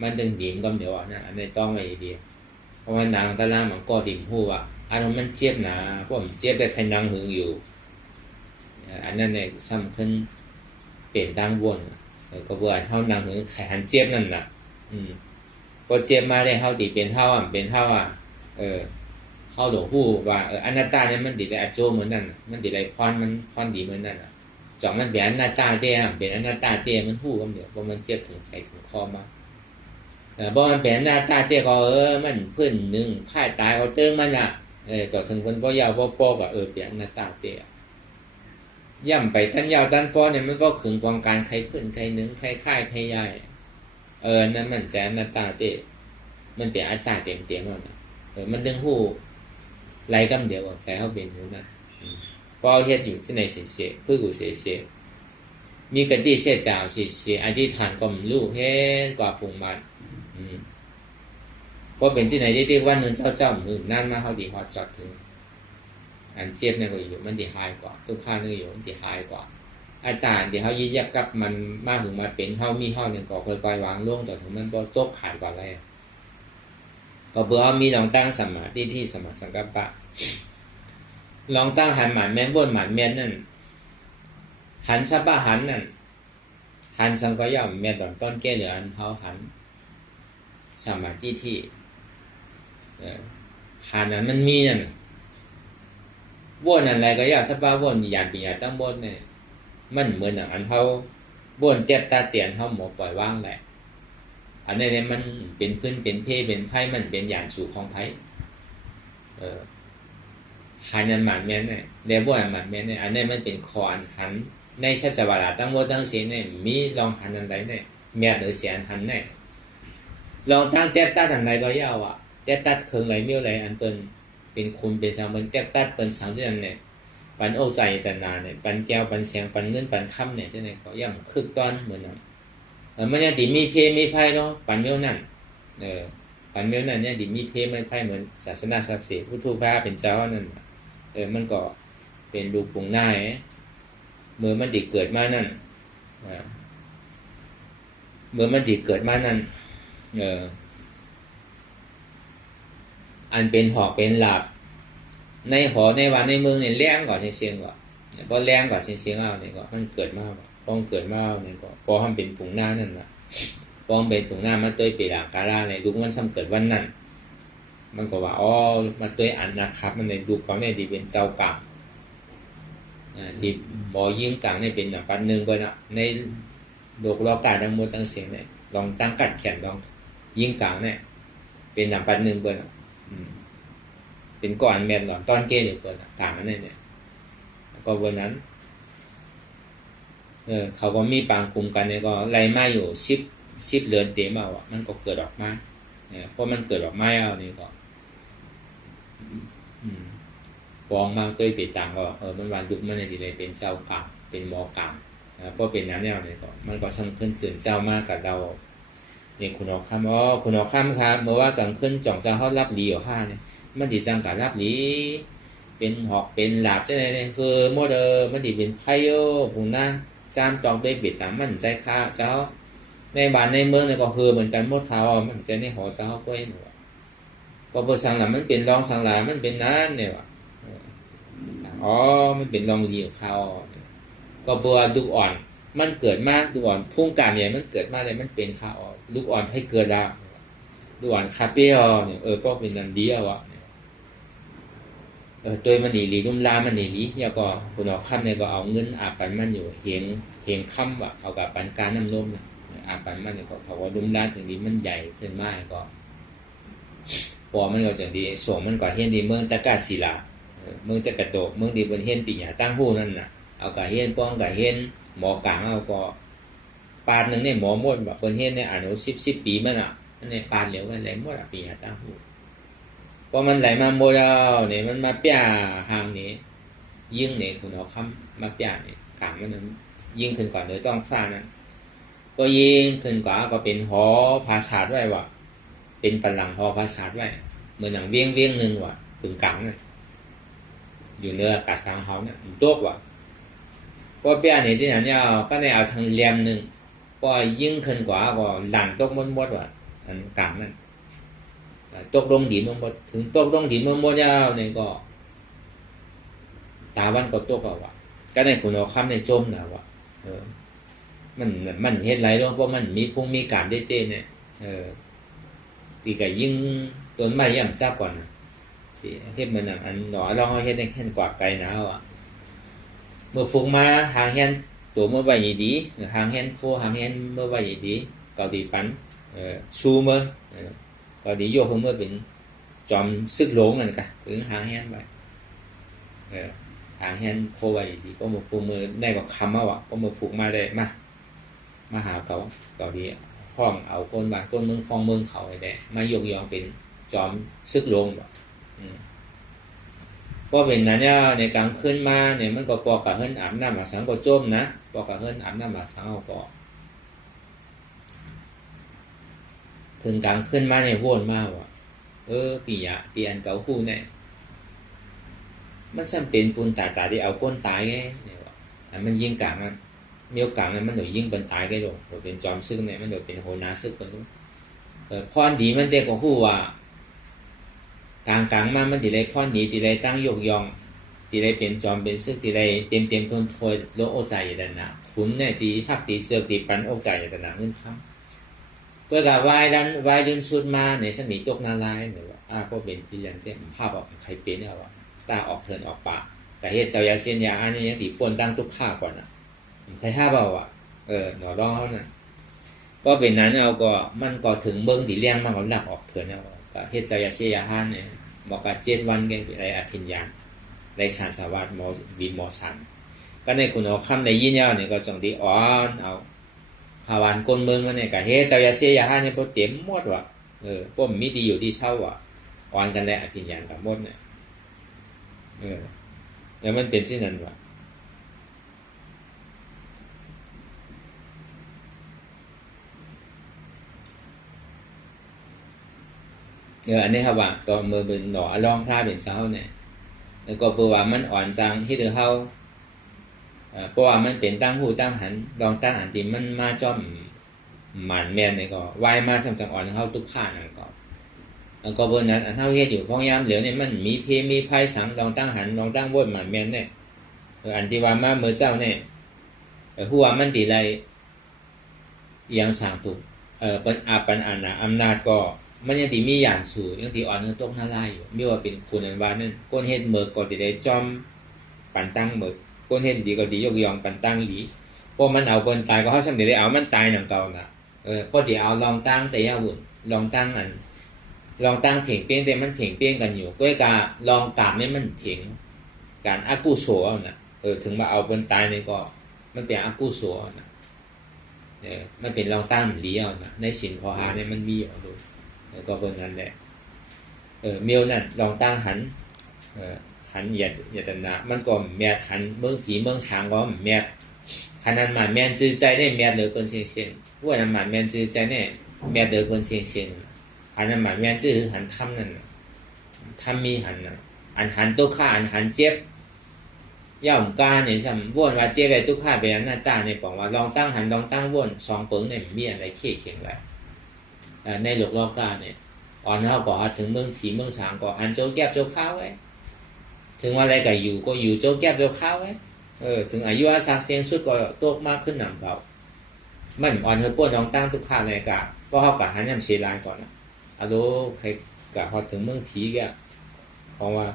มันดึงดิ่มก็เดี๋ยวนะอันนี้ต้องไว้ดีเพราะว่านางตะล่ามันก็ดิ่มหูอ่ะอันนั้นมันเจ็บนะพวกมันเจ็บได้ใครนางหึงอยู่อันนั้นเนี่ยสำคัญเปลี่ยนดังวนก็เบื่อเท่านางหึงใครหันเจ็บนั่นน่ะก็เจ็บมาได้เท่าตีเป็นเท่าเข้าหลวงหูว่าอนัตตาเนี่ยมันติดไอโจเหมือนนั่นมันติดไอพรมันพรดีเหมือนนั่นจอมมันเป็นอนัตตาเตี้ยเป็นอนัตตาเตี้ยมันหูกันเดียวเพราะมันเจ็บถึงใจถึงคอมาเพราะมันเป็นอนัตตาเตี้ยก็มันเพื่อนหนึ่งค่ายตายเขาเติมมันต่อถึงคนพ่อยาวพ่อป้อก็เป็นอนัตตาเตี้ยย่ำไปท่านยาวท่านป้อเนี่ยมันก็ขึงกองการใครเพื่อนใครหนึ่งใครค่ายใครใหญ่นั่นมันแจอนัตตาเตี้ยมันเป็นอัตตาเต็มๆมันมันดึงหูไรกำเดียวใจเขาเป็นหูนะพอเฮ็ดอยู่ที่ในเสียเพื่อกูเสียมีกติเสียจ่าวเสียอธิษฐานก็มันลูกเฮ็ดกว่าปุ่งมันเพราะเป็นที่ไหนที่เรียกว่าเนินเจ้ามือนั่นมาเขาดีฮอดจอดถึงอันเจ็บเนี่ยก็อยู่มันดีหายกว่าทุกข้านี่อยู่มันดีหายกว่าอาจารย์ที่เขายิ่งยักกับมันมาถึงมาเป็นเท่ามีเท่าเนี่ยก็ค่อยๆวางล่วงต่อถึงมันก็ตกขาดกว่าอะไรก็เบื่อมีลองตั้งสมาธิที่สมาสังกัปปะลองตั้งหันหมันแม่นบนหมันแม่นนั่นหันสับปะหันนั่นหันสังก็ย่อมแม่ตอนต้นแก่เหลืออันเขาหันสมาธิที่หันนั้นมันมีนั่นวนอะไรก็ย่อสับปะวนหยาดปีหยาดตั้งบนเนี่ยมันเหมือนอันเขาวนเตียบตาเตียนเขาหมอปล่อยว่างแหละอันนี้เนี่ยมันเป็นพื้นเป็นเพเป็นไพ่มันเป็นหยาดสู่ของไพ่หันยันหมันแม่เนี่ยเรียกว่าหมันแม่เนี่ยอันนี้มันเป็นคออันหันในชัจวาระตั้งโมตั้งเสียเนี่ยมีลองหันอะไรเนี่ยแม่หรือเสียหันเนี่ยลองตั้งเต็บตัดอันไหนก็ยาวเต็บตัดเคืองไหลเมี่ยวไหลอันเป็นคุณเป็นสังเป็นเต็บตัดเป็นสังเจนเนี่ยปันโอใจแต่นานเนี่ยปันแก้วปันเสียงปันเงินปันค่ำเนี่ยเจ้าเนี่ยก็ย่ำคึกตอนเหมือนนั้นมันยังติมีเพมีไพ่เนาะปันเมี่ยวนั่นปันเมี่ยวนั่นเนี่ยติมีเพมีไพ่เหมือนศาสนาศักดิ์สิทธิ์พุทธพระเป็นเจ้านั่นมันก็เป็นดูปุ่งหน้าเมื่อมันติเกิดมานั่นเมื่อมันติเกิดมานั่นอันเป็นหอกเป็นหลับในหอในวันในเมืองเนี่ยแรงกว่าเสียงกว่าก็แรงกว่าเสียงเอาเนี่ยก็มันเกิดมาต้องเกิดมาเนี่ยก็พอทำเป็นปุ่งหน้านั่นนะพอเป็นปุ่งหน้ามาตัวเปรากาลาเนี่ยดูมันซ้ำเกิดวันนั้นมันก็ว่ามาตัวอันนะครับมันในดูเขาเนี่ยดีเป็นเจ้ากลางดีบ่ยิงกลางเนี่ยเป็นปันหนึ่งเบอร์น่ะในโลกล้อกาดังโมตั้งเสียงเนี่ยลองตั้งกัดแขนลองยิงกลางเนี่ยเป็นปันหนึ่งเบอร์เป็นก่อนแมนหลอนตอนเกย์หรือเบอร์ต่างกันเนี่ยก็วันนั้นเขาก็มีปางกลุ่มกันเนี่ยก็ไล่มาอยู่10เดือนเต็มเอามันก็เกิดออกมาเพราะมันเกิดออกมาเอานี่ก็ปองมาเคยเปต่างก็มันวันยุคมันในที่ใดเป็นเจ้ากลางเป็นหมอกลางเพราะเป็นน้ำแนวเนี่ยก็มันก็สำคัญตื่นเจ้ามากกับเราเนี่ยคุณออกคำคุณออกคำครับเมื่อว่ากลางคืนจ่องเจ้าเขารับดีอยู่5เนี่ยมันดีจังกับรับดีเป็นหอกเป็นหลาบเจ้าเนี่ยคือโมเดอร์มันดีเป็นไพ่โย่ปุ่นนะจามตองได้ปิดตามมันใจข้าเจ้าในบ้านในเมืองเนี่ยก็คือเหมือนกันหมดเขามันใจในหอเจ้าก็เห็นก็ ก็บ่สังหลามันเป็นรองสังหลามันเป็นนั้นเนี่ยว่ะอ๋อมันเป็นรองดีของเขาก็บ่ลูกอ่อนมันเกิดมาลูกอ่อนพุ่งกามใหญ่มันเกิดมาเลยมันเป็นข้าวลูกอ่อนให้เกิดแล้วลูกอ่อนคาเปียวเนี่ยก็เป็นนันเดียวอ่ะตัวมันหนีหลีนุ่มลามันหนีหลีแล้วก็คนออกค่ำเนี่ยก็เอาเงินอาปันมันอยู่เห็นค่ำว่ะเอากับปันการน้ำนมอาปันมันเนี่ยก็เขาว่านุ่มลาถึงดีมันใหญ่ขึ้นมากก็พอมันก็จังดีส่งมันก็เห็นดีเมืองตะกาศิลาเมืองตะกะโตเมืองดีบนเห็นปีหยาตั้งหู้นั่นน่ะเอากับเห็นป้องกับเห็นหมอกลางเอาก็ปานหนึ่งเนี่ยหมอมดแบบบนเห็นเนี่ยอายุ10 ปีมันอ่ะนั่นเนี่ยปานเหลวกันไหลหมดปีหยาตั้งหู้พอมันไหลมาโมเดลเนี่ยมันมาเปียหางนี้ยิ่งเนี่ยคุณเอาคำมาเปียเนี่ยกลางมันยิ่งขึ้นก่อนเดี๋ยวต้องฟ้านั้นก็ยิ่งขึ้นกว่าก็เป็นหอภาษาด้วยว่ะเป็นปลังหอภาษาด้วยเหมือนอย่างเวียงหนึ่งว่ะถึงกลางเนี่ยอยู่เนื้ออากาศกลางเขาเนี่ยตัวว่ะก็เปียเนี่ยที่นั้นเนี่ยก็ในเอาทางเลียมหนึ่งก็ยิ่งขึ้นกว่าก็หลั่นตกมดว่ะอันกลางนั่นตกลงดินมันหมดถึงตกลงดินมันหมดแล้วเนี่ยก็ตาวันก็ตกเอาว่ะก็ในคุณเอาคำในจมนะว่ะมันเฮ็ดไรด้วยเพราะมันมีพุ่งมีการได้เต้เนี่ยตีกับยิ่งต้นไม้ย่ำจับก่อนนะที่เฮ็ดเหมือนอันหนอเราเฮ็ดในแค่กว่าไกลนะว่ะเมื่อฟุ้งมาหางเห็นตัวเมื่อใบดีหางเห็นโคหางเห็นเมื่อใบดีเกาดีปันชูเมื่อก็ดีโยกเมื่อเป็นจอมซึกหลงนั่นกันถึงหางเห็นไปหางเห็นโคใบดีก็มาปูมือได้กับคำเอาอ่ะก็มาผูกมาได้มาหาเขาดีห้องเอาก้นบานก้นเมืองห้องเมืองเขาไอ้แดงมายกยองเป็นจอมซึกหลงแบบก็เป็นนั้นเนี่ยในกลางขึ้นมาเนี่ยมันก็ปอกกับเฮิรนอาบน้ำอาบสังก็จมนะปอกกับเฮิรนอาบน้ำอาบสังเอาก็ถึงกลางขึ้นมาเนี่ยวนมากว่ะปีหยาตีอันเก่าคู่เนี่ยมันซ้ำเป็นปูนตาที่เอาก้นตายไงเนี่ยว่ะมันยิงกลางมันมีโอกาสมันเดี๋ยวยิงเป็นตายได้หรอกเป็นจอมซึกเนี่ยมันเดี๋ยวเป็นโหนาซึกคนนู้นพรดีมันเด็กของคู่ว่ากลางมามันตีไรพรดีตีไรตั้งโยกยองตีไรเป็นจอมเป็นซึกตีไรเต็มทนทอยโลโอใจอย่างนั้นขุนเนี่ยตีทักตีเสือกตีปันโอใจอย่างนั้นเงินค้ำเพื่อกับวายดินสุดมาเนี่ยฉันมีตกนาลายเนี่ยว่าก็เป็นที่อย่างที่ภาพออกใครเป็นเนี่ยว่าตาออกเถินออกปากแต่เหตุเจ้ายาเซียนยาอันนี้ยังตีปนตั้งทุกข้าก่อนนะใครห้าเบาอ่ะหนอร้องเขาน่ะก็เป็นนั้นเอาก็มันก็ถึงเบิ้งตีเลี้ยงมันก็หลักออกเถินเอาก็เหตุเจ้ายาเซียนยาอันเนี่ยบอกว่า7 วันกันอะไรอภิญญาไรสารสวัสดิ์วินมอสันก็ในคุณเอาคำในยี่เนี่ยเนี่ยก็จงดีอ่อนเอาภาวานก้นเมืองมันเนี่ยก็เฮ้เจ้ายาเสียยาห้าเนี่ยพอเต็มหมดว่ะพวกมีดีอยู่ที่เช่าว่ะอ่อนกันแหละอภิญญากับหมดเนี่ยแล้วมันเป็นเช่นนั้นว่ะอันนี้ครับว่าตอนมือเป็นหน่อลองพลาเป็นเช้าเนี่ยแล้วก็เพราะว่ามันอ่อนจังที่เดือเขาเพราะว่ามันเป็นตั้งหูตั้งหันลองตั้งหันที่มันมาจอมหมันแมนเนี่ยก็วายมาสำจังอ่อนเขาทุกข้านั่นก็แล้วก็บนนั้นอันเท่าเฮ็ดอยู่พ้องยามเหลือเนี่ยมันมีเพมีไพ่สังลองตั้งหันลองตั้งวนหมันแมนเนี่ยอันที่ว่ามาเมื่อเจ้าเนี่ยหัวมันตีไรยังสั่งถูกเป็นปัญอาณาอำนาจก็มันยังตีมีอย่างสูงยังตีอ่อนยังตกหน้าไล่อยู่ไม่ว่าเป็นคุณอันว่านั่นก้นเฮ็ดเมื่อก็ตีได้จอมปันตั้งเมื่อก้นเฮ็ดดีก็ดียกยองปันตั้งหลีพอมันเอาคนตายก็เขาสำเร็จได้เอามันตายหนังเก่าน่ะพอที่เอาลองตั้งแต่ยาวุ่นลองตั้งอันลองตั้งเพ่งเปี้ยงแต่มันเพ่งเปี้ยงกันอยู่ก็กาลองตามเนี่ยมันเพ่งการอากูโซเอาน่ะถึงมาเอาคนตายนี่ก็มันเป็นอากูโซน่ะมันเป็นลองตั้งหลีเอาน่ะในสินคอหาเนี่ยมันมีอยู่ดูก็คนนั้นแหละเมียวนั่นลองตั้งหันเหยียดนามันก็แมดหันเมืองผีเมืองช้างก็แมดหันนั้นมันแมนจื้อใจได้แมดเหลือเกินเชียงว่านั้นมันแมนจื้อใจเนี่ยแมดเหลือเกินเชียงหันนั้นมันแมนจื้อหันทำนั่นทำมีหันน่ะอันหันตัวข้าอันหันเจ็บย่อมกาเนี่ยซ้ำวนว่าเจ็บไปตัวข้าไปอันหน้าตาเนี่ยบอกว่าลองตั้งหันลองตั้งวน2 เปิงเนี่ยมีอะไรเขี่ยเขียงไว้ในโลกกาเนี่ย อ่อนเขาก็ถึงเมืองผีเมืองสางก็หันโจ๊กแก็บโจ๊กข้าวไว้ถึงว่าอะไรก็อยู่โจ๊กแก็บโจ๊กข้าวไว้ถึงอายุอาสักเสียงสุดก็ตกมากขึ้นหนังเก่ามันอ่อนเธอป้วนน้องตั้งทุกข้าเลยกะก็เขากะหันยำเชียร์ลายก่อนนะอะโลใครกะเขาถึงเมืองผีแกเพราะว่า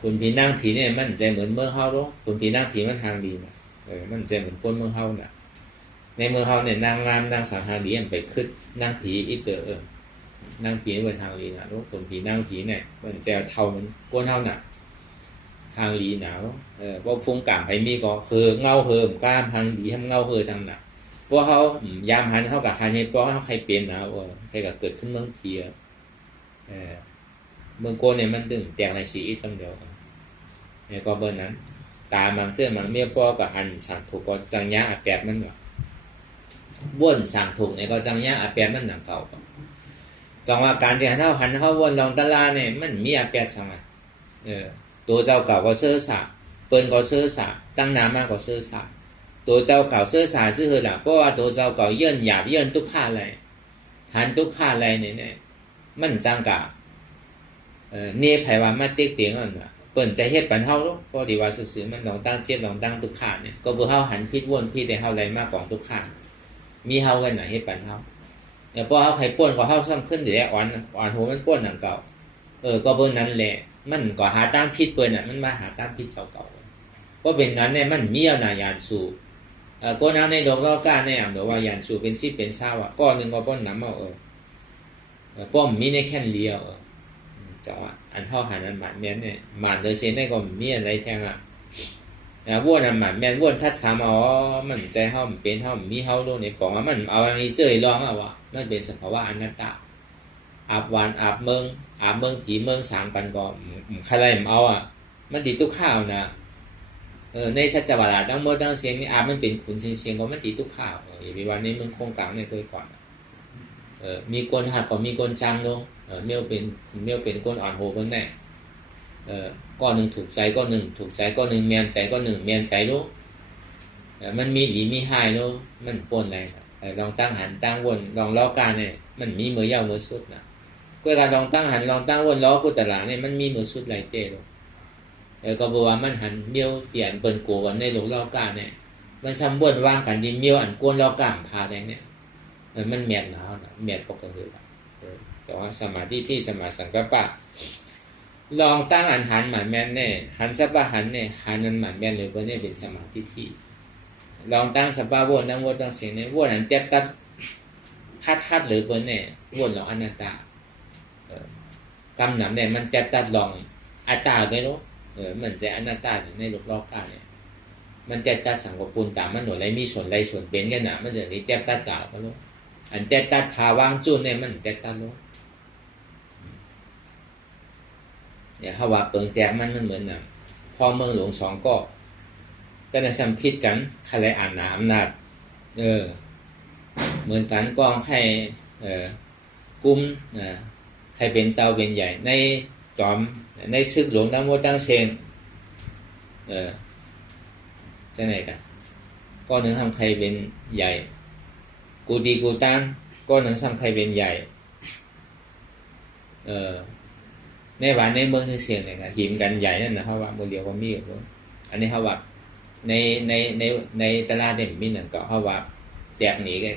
คุณผีนั่งผีเนี่ยมันใจเหมือนเมืองเฮาลูกคุณผีนั่งผีมันทางดีนะมันใจเหมือนป้นเมืองเฮาน่ะในเมืองเฮาเนี่ยนางงามนางสาวหาดีไปขึ้นนั่งผีอีเตอนั่งผีเป็นทางลีนะลูกคนผีนั่งผีเนี่ยมันจะเท่ามันก้นเท่าน่ะทางลีหนาวเพราะฟุ้งกามไปมีก็คือเงาเหิมกล้ามทางดีทำเงาเหิมทางน่ะเพราะเขายามหันเขากับหันให้เพราะเขาใครเปลี่ยนหนาวใครกับเกิดขึ้นเมืองผีเมืองโกนเนี่ยมันดึงแตกในสีอีกตั้งเดียวเนี่ยก็เบอร์นั้นตามันเจอมันเมียพ่อกับหันสั่งถูกก็จังยะอาแปดมันก็ว่นสั่งถูกเนี่ยก็จังยะอาแปดมันหนังเก่าจังว่าการที่หันเขาวนลองตลาเนี่ยมันมีอาแปดสั่งตัวเจ้าเก่าก็เสื้อสาเปิ้นก็เสื้อสาตั้งน้ำมากก็เสื้อสาตัวเจ้าเก่าเสื้อสาชื่อหล่ะเพราะว่าตัวเจ้าเก่าเยื่นหยาบเยื่นทุกข้าอะไรหันทุกข้าอะไรเนี่ยมันจังกะเนี่ยไผว่ามาติ๊กเตียงอ่ะนะเปิ้นใจเฮ็ดปันเฮาลูกพอดีว่าซื่อๆมันลองตั้งเจ็บลองตั้งทุกข้าเนี่ยก็บ่เฮาหันพิษวนพี่ได้เฮาอะไรมากกว่าทุกข้ามีเฮากันน่ะเฮ็ดปันเฮาพอเฮาไข่ป้วนก็เฮาซ้ำขึ้นเดี๋ยวอ่อนหัวมันป้วนหนังเก่าก็เบิ่งนั้นแหละมันก็หาตามพิษเปิ้นน่ะมันมาหาตามพิษเจ้าเก่าก็เป็นนั้นเนี่ยมันมีเอาน่ะยานสูก็นั้นในโลกโลกาเนี่ยบอกว่ายานสูเป็น10เป็น20อ่ะก้อนนึงก็ป้อนน้ำเอาป้อมมีในแค่นเดียวจะว่าอันเฮาหันอันหมันแม่นเนี่ยหมันโดยเซนได้ก็มีอะไรแท้งอ่ะว่นอันหมันแม่นว่นทัดสามมันใจเฮามันเป็นเฮามีเฮาโลกในปองว่ามันเอาอันนี้เจยลองอ่ะว่ามันเป็นสภาวะอนัตตาอาบหวานอาบเมืองผีเมืองสางปันก็ใครมันเอาอ่ะมันติดตุกข้าวนะในสัจวาระตั้งหมดตั้งเสียงนี่อาบมันเป็นขุนเสียงก็มันติดตุกข้าวอย่างที่ว่าในเมืองโคงกลางเนี่ยเคยก่อนมีคนหักก็มีคนจำเนาะเมียวเป็นคนอ่อนโหกันแน่ก้อนหนึ่งถูกใจก้อนหนึ่งถูกใจก้อนหนึ่งเมียนใจก้อนหนึ่งเมียนใจลูกมันมีหลีมีหายลูกมันปนอะไรลองตั้งหันตั้งวนลองล้อการเนี่ยมันมีมือยาวมือสุดนะเวลาลองตั้งหันลองตั้งวนล้อกุตลาเนี่ยมันมีมือสุดไหลเตะลูกก็บอกว่ามันหันเมียวเปลี่ยนเปิ่นโกกันในหลงล้อการเนี่ยมันซ้ำวนว่างกันดิเมียวอันก้นล้อการพาแดงเนี่ยมันเมียนหนาวเมียนปกติแต่ว่าสมาธิที่สมาสังกัปปะลองตั้งอันหันหมันแม่นเนี่ยหันสัปปะหันเนี่ยหันนั้นหมันแม่นเลยเพราะเนี่ยเป็นสมาธิที่ลองตั้งสัปปะวนตั้งวนตั้งเสียงเนี่ยวนอันเต็บตัดทัดหรือเพราะเนี่ยวนลองอนัตตากำหนำเนี่ยมันเต็บตัดลองอัตตาไปรู้มันจะอนัตตาในโลกโลกาเนี่ยมันเต็บตัดสังกปุนตามมันหน่วยไรมีส่วนไรส่วนเป็นกันนะมันจะนี้เต็บตัดกล่าวก็รู้อันเต็บตัดภาวางจุนเนี่ยมันเต็บตัดรู้เนี่ยเขาว่าเปิงแตกมันเหมือนน่ะพอเมืองหลวงสองก็ในสัมพิษกันใครอ่านอำนาจเหมือนกันกองใครกุมใครเป็นเจ้าเป็นใหญ่ในจอมในศึกหลวงตั้งโมตั้งเชงจะไหนกันก็หนึ่งทำใครเป็นใหญ่กูดีกูตั้งก็หนึ่งทำใครเป็นใหญ่ในบ้านในเมืองที่เสียงเนี่ยหิมกันใหญ่นั่นนะเขาว่าโมเดียวก็มีอยู่อันนี้เขาว่าในตลาดเนี่ยมีหนังเก่าเขาว่าแตกหนีกัน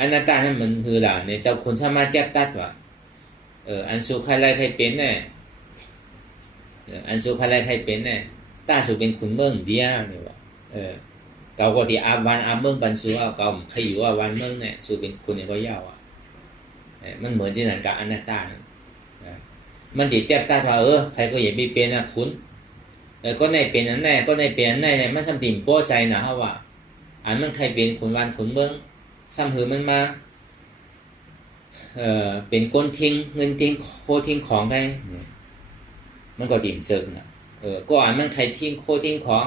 อนัตตานั่นมันคือหล่ะในเจ้าคนสามารถแก้ตัดว่าอันสุขอะไรใครเป็นเนี่ยอันสุขอะไรใครเป็นเนี่ยตาสุเป็นขุนเมืองเดียวเนี่ยว่าเก่าก็ที่อาวันอาเมืองปันสุเอาเก่าใครอยู่ว่าวันเมืองเนี่ยสุเป็นขุนเนี่ยก็ยาวอ่ะมันเหมือนที่นั่นกับอนัตตามันติดแต้มตาว่าใครก็อย่าไปเป็นนะคุณก็ในเป็นนั้นแน่ก็ในเป็นนั้นแน่มันซ้ำติ่มป้อใจนะฮะว่าอันมันใครเป็นขุนวันขุนเมืองซ้ำหือมันมาเป็นก้นทิ้งเงินทิ้งโคทิ้งของได้มันก็ติ่มเจิกนะก็อันมันใครทิ้งโคทิ้งของ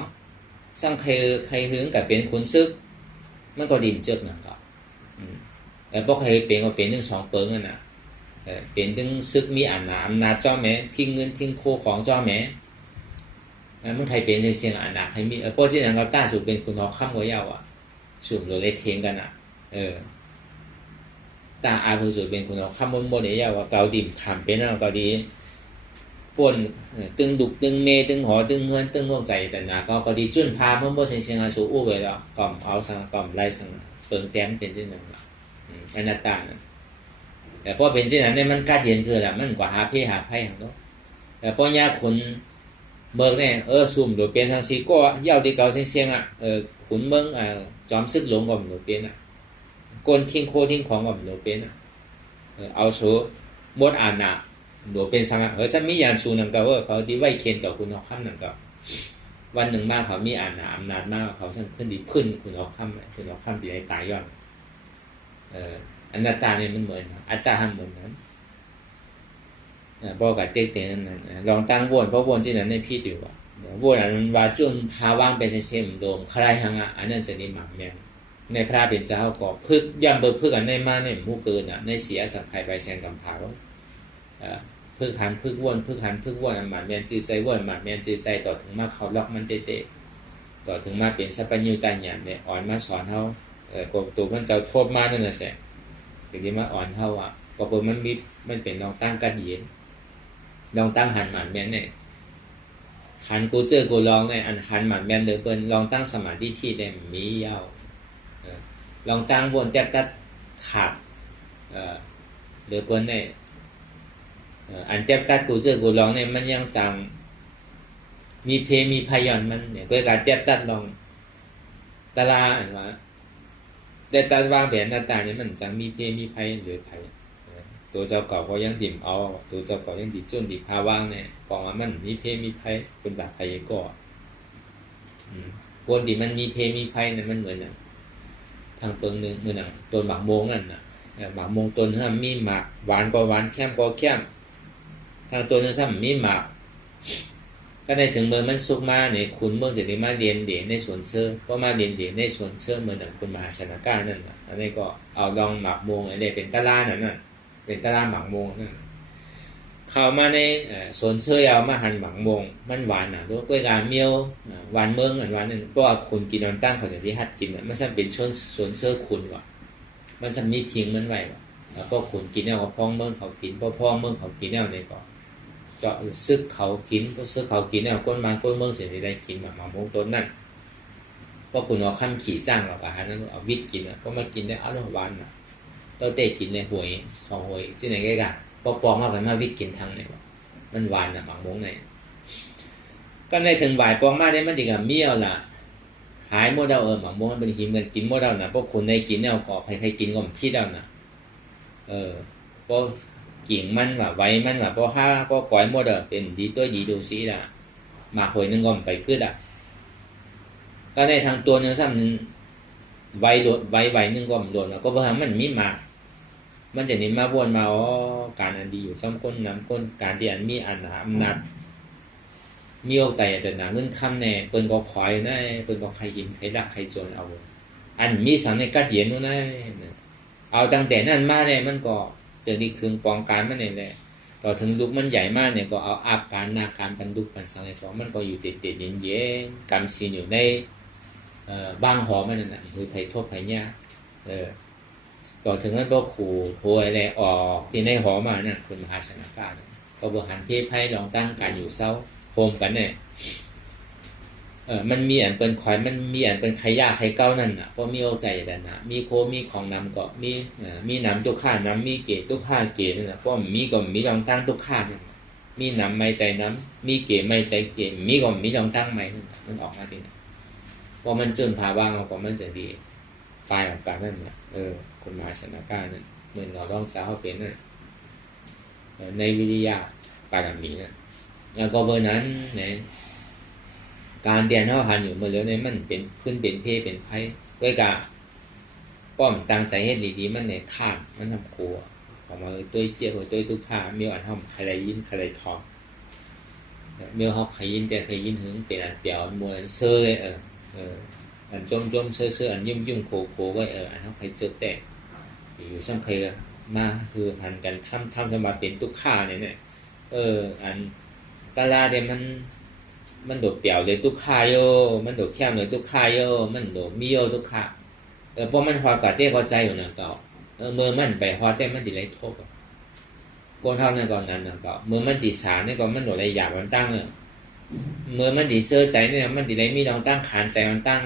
ซ้ำใครหึงกับเป็นขุนซึกมันก็ติ่มเจิกนะครับแต่พวกใครเป็นก็เป็นถึง2 เปิงนั่นนะเป็นถึงซึกมีอำนาจเจ้าแม่ทิ้งเงินทิ้งโคของเจ้าแม่มันใครเป็นเสียงอนาคใครมีเพราะฉะนั้นเราต้าสูบเป็นคุณหอค่ำกว่าเยาสูบโดยเทียงกัน ตาอาผู้สุดเป็นคุณเอาคำมนเนี่ยว่าเกาดิมขำเป็นเอาเกาดีป่นตึงดุกตึงเมตึงหอตึงเฮือนตึงม่วงใจแต่หนาก็ดีจุนพาเมื่อบ่เสียงอาสูอู้ไว้แล้วกล่อมเอาสังกล่อมไล่สังเปิงแต้นเป็นเช่นนั้นอนัตตาแต่พอเป็นเช่นนั้นเนี่ยมันกล้าเย็นคือละมันกว่าหาเพ่หาไพ่ของเราแต่พอยาขุนเมืองเนี่ยซุ่มโดดเป็นทางซีก็เย้าที่เก่าเสียงขุนเมืองจอมซึกหลงกับโดดเป็นก้นทิ้งโคทิ้งของกับโดดเป็นเอาโซมดอ่านน่ะโดดเป็นสังฉันมียานชูนังก็ว่าเขาที่ไหวเคนต่อคุณเอาคำนังก็วันหนึ่งมาเขามีอ่านน่ะอำนาจมากเขาฉันขึ้นดีขึ้นคุณเอาคำคุณเอาคำดีให้ตายย้อนอนัตตาเนี่ยมันเหมือนอัตตาหันเหมือนนั้นบอกกับเต๊กๆนั่นลองตั้งวนเพราะวนที่นั้นในพี่ดูว่าวนอันว่าจุนภาว่างเป็นเช่นโดมใครหังอันนั้นจะนี่หมักแมงในพระเป็นเจ้าก็พึกย่ำเบอร์พึกอันในมาในหมู่เกินในเสียสังไข่ใบแซงกำพาพึกหันพึกวนพึกหันพึกวนอันหมักแมงจืดใจวนหมักแมงจืดใจต่อถึงมาเขาล็อกมันเตะต่อถึงมาเป็นสัพพัญญูตาหยาบเนี่ยอ่อนมาสอนเขาตัวมันจะโทษมานั่นน่ะแสถึงที่มาอ่อนเท่าก็เปิดมันเป็นลองตั้งกันเย็นลองตั้งหันหมันแม่นเนี่ยหันกูเจอกูลองเนี่ยอันหันหมันแม่นเดินเปิ้นลองตั้งสมาธิที่ได้มียาวลองตั้งวนแทบตัดขาดเดินเปิ้นเนี่ยอันแทบตัดกูเจอกูลองเนี่ยมันยังจังมีเพมีพยอนมันเนี่ยเพื่อการแทบตัดลองตลาอันว่าแต่ตาวางแผนหน้าตาเนี่ยมันจังมีเพมีไพหรือไพตัวเจ้าเก่าก็ยังดิ่มเอาตัวเจ้าเก่ายังดิ่มจนดิ่มพาว่างเนี่ยบอกว่ามันมีเพมีไพเป็นแบบไพก็คนที่มันมีเพมีไพเนี่ยมันเหมือนทางเปิงหนึ่งเหมือนตัวหมากโมงนั่นน่ะหมากโมงตัวนึงมีหมากหวานก็หวานแค้มก็แค้มทางตัวนึงซ้ำมีหมากก็ได้ถึงเมื่อมันสุกมาเนี่ยคุณเมื่อจะได้มาเรียนเด่นในสวนเชื่อก็มาเรียนเด่นในสวนเชื่อเหมือนคุณมหาชนก้านั่นอันนี้ก็เอาลองหมากโมงอันนี้เป็นตะลานั่นน่ะเป็นตะลาหมากโมงนั่นเข้ามาในสวนเชื่อเอามาหั่นหมากโมงมันหวานด้วยการเมียวหวานเมืองเหมือนหวานนั่นเพราะว่าคุณกินน้ำตั้งเขาจะที่หัดกินมันจะเป็นสวนเชื่อคุณว่ะมันจะมีพิงมันไว้ว่ะแล้วก็คุณกินเอาพ้องเมืองเขากินพ้องเมืองเขากินเอาในก่อนเจาะซึกเขากินก็ซึกเขากินเนี่ยก้นมาก้นเมืองเสียได้กินแบบหมากโมงต้นนั่นก็คุณเอาขั้นขี่จ้างหรอกอาหารนั้นเอาวิทย์กินก็มากินได้อร่อยหวานตัวเตะกินในหวยสองหวยที่ไหนก็ได้ก็ปองมากกันมาวิทย์กินทางไหนมันหวานหมากโมงไหนก็ในถึงบ่ายปองมากได้มันดีกับเมี่ยวล่ะหายโมดเอาหมากโมงมันเป็นหิมกันกินโมดเอาพวกคนในกินเนี่ยก็ใครกินก็พี่เอาก็กิ่งมันว่าไว้มันว่าพอห้าก็ก้อยหมดเป็นดีตัวดีดูสิล่ะมาหวยนึงก็ไปขึ้นก็ในทางตัวนึงซ้ำไว้โดดไว้นึงก็โดดแล้วก็เพราะมันมีมามันจะนี่มาวนมาการอันดีอยู่ซ้ำก้นน้ำก้นการที่อันมีอันอำนาจมีเอาใจแต่หนาเงินคำแน่เปิ้นก็คอยนะเปิ้นก็ใครยิ้มใครรักใครจนเอาอันมีสังในกัดเย็นนู่นนะเอาตั้งแต่นั้นมาเนี่ยมันก็จะนี่คืนปองการมันเนี่ยแหละต่อถึงลูกมันใหญ่มากเนี่ยก็เอาอาการนาการบรรดุกันสังในของมันก็อยู่เด็ดๆเย็นๆกำซีนอยู่ในบางหอมันนั่นคือไผ่ทบไผ่เนี่ยต่อถึงมันก็ขู่โผล่อะไรออกที่ในหอมาเนี่ยคุณมหาชนก้าก็บริหารเพศไพ่ลองตั้งการอยู่เศร้าโฮมกันเนี่ยมันมีอันเป็นคอยมันมีอันเป็นไข่ยาไข่เก้านั่นเพราะมีเอาใจแต่นะมีโคมีของนำก็มีน้ำตุกข้าน้ำมีเกตุกข้าเกนั่นเพราะมีก็มีลองตั้งตุกข้านั่นมีน้ำไม่ใจน้ำมีเกไม่ใจเกมีก็มีลองตั้งไม่นั่นมันออกมาดีนะพอมันจนพาว่างก็มันจะดีปลายของการนั่นเนี่ยคนมหาชนก้านั่นเหมือนเราต้องจะเข้าเป็นนั่นในวิทยาปารามีนั่นแล้วก็เบอร์นั้นเนี่ยการเรียนเท่าหันอยู่เมื่อเร็วในมันเป็นขึ้นเป็นเพศเป็นไพ่ด้วยกาป้อมตั้งใจให้ดีๆมันเนี่ยข้ามมันทำครัวออกมาตัวเจี๊ยบตัวทุกข้ามีอันทำใครยินใครทองมีเขาใครยินแต่ใครยินถึงเป็นอันเปียวมวยเสื้ออันจมเสื้ออันยุ่งโคก็อันเขาใครเจอแต่อยู่ซ้ำใครมาคือหันกันทำสมบัติเป็นทุกข้าเนี่ยอันตาลาเดี๋ยวมันโดดเปี่ยวเลยทุกข้าโยมันโดดแคบเลยทุกข้าโยมันโดดมีโยทุกข้าเพราะมันพอกาเต้เข้าใจอยู่นะเก่า mơ mình phải hoa tem mình thì lấy thuốc con thao này còn nằm có mơ mình thì xả này còn mình đổ lấy giảmมันตั้งเมื่อมันติเสื้อใจเนี่ยมันติเลยมีลองตั้งขานใจมันตั้ง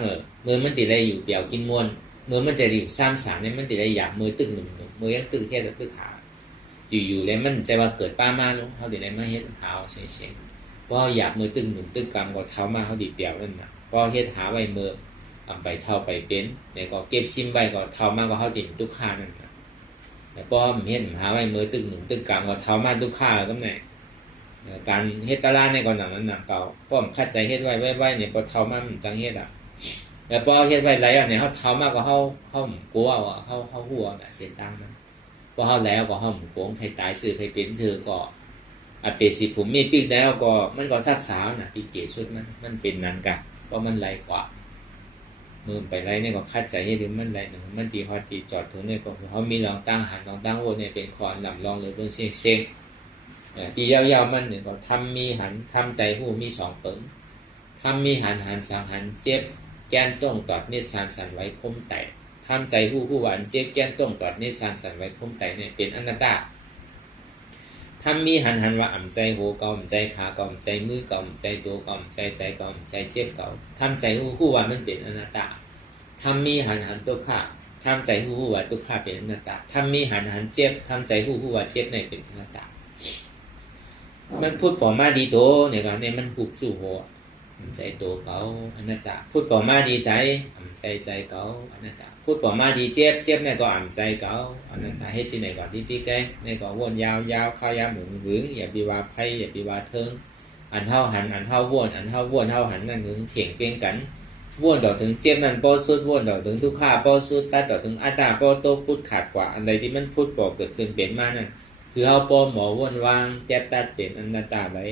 เมื่อมันติเลยอยู่เปี่ยวกินมวลเมื่อมันจะอยู่ซ้ำสารเนี่ยมันติเลยอยากมือตึกหนึ่งมือยังตึกแค่ตึกหาอยู่เลยมันใจว่าเกิดป้ามาลงเขาติเลยมาเฮ็ดหาเสียงเพราะอยากมือตึกหนึ่งตึกกรรมก็เท้ามาเขาติเปี่ยวนั่นน่ะพอเฮ็ดหาไว้มือไปเท่าไปเป็นเนี่ยก็เก็บซิมไว้ก็เท้ามาก็เขาติทุกข้านั่นแต่พอเฮ็ดหาไว้มือตึกหนึ่งตึกกรรมก็เท้ามาทุกข้าก็ไหนการเฮ็ดตลาดในก่อนหนังนั้นหนังเก่าป้อมคัดใจเฮ็ดไว้เนี่ยพอเท้ามามันจังเฮ็ดแต่พอเฮ็ดไว้หลายอันเนี่ยเขาเท้ามากก็เขากลัวเขาหัวน่ะเสียตังค์มันพอเขาแล้วก็เขากลัวใครตายซื้อใครเป็นซื้อก็เปสิผมมีปีกแล้วก็มันก็ซักสาวน่ะที่เกศสุดมันเป็นนั้นกะเพราะมันไหลกว่ามือไปไรเนี่ยก็คัดใจให้ดูมันไหลหนึ่งมันตีฮอตตีจอดถึงเนี่ยก็เขามีลองตั้งหันลองตั้งโวนเนี่ยเป็นคอนลำลองเลยเบิ่งเช็งตียาวๆมันเนี่ยก็ทำมีหันทำใจหูมี2เปิงทำมีหันสังหันเจ็บแกนต้องตอดเนตรสันไว้คมไตทำใจหูหวานเจ็บแกนต้องตอดเนตรสันไว้คมไตเนี่ยเป็นอนัตตาทำมีหันว่าอ่ำใจโหเก่าอ่ำใจขาเก่าอ่ำใจมือเก่าอ่ำใจตัวเก่าอ่ำใจเก่าอ่ำใจเจ็บเก่าทำใจหูว่ามันเป็นอนัตตาทำมีหันตัวข้าทำใจหูว่าตัวข้าเป็นอนัตตาทำมีหันเจ็บทำใจหูว่าเจ็บในเป็นอนัตตามันพูดปอมาดีโตเนี่ยก็เนี่ยมันหุบสู่หัวใจโตเก่าอนัตตาพูดปอมาดีใจอ่ำใจเก่าอนัตตาพูดปอมาดีเจ็บเนี่ยก็อ่ำใจเก่าอนัตตาเฮ็ดที่ไหนก่อนที่แกเนี่ยก็วนยาวข้าวยาวหมุนหึงอย่าไปว่าไพ่อย่าไปว่าเทิงอันเท่าหันอันเท่าวนอันเท่าวนเท่าหันนั่นหึงเถียงเปลี่ยนกันวนดอกถึงเจ็บนั่นป้อสุดวนดอกถึงทุกข้าป้อสุดตัดดอกถึงอัตตาป้อโตพูดขาดกว่าอันใดที่มันพูดปอเกิดขึ้นเปลี่ยนมานั่นคือเอาป้อหมอวนวางแจ็บตัดเป็นอนัตตาไว้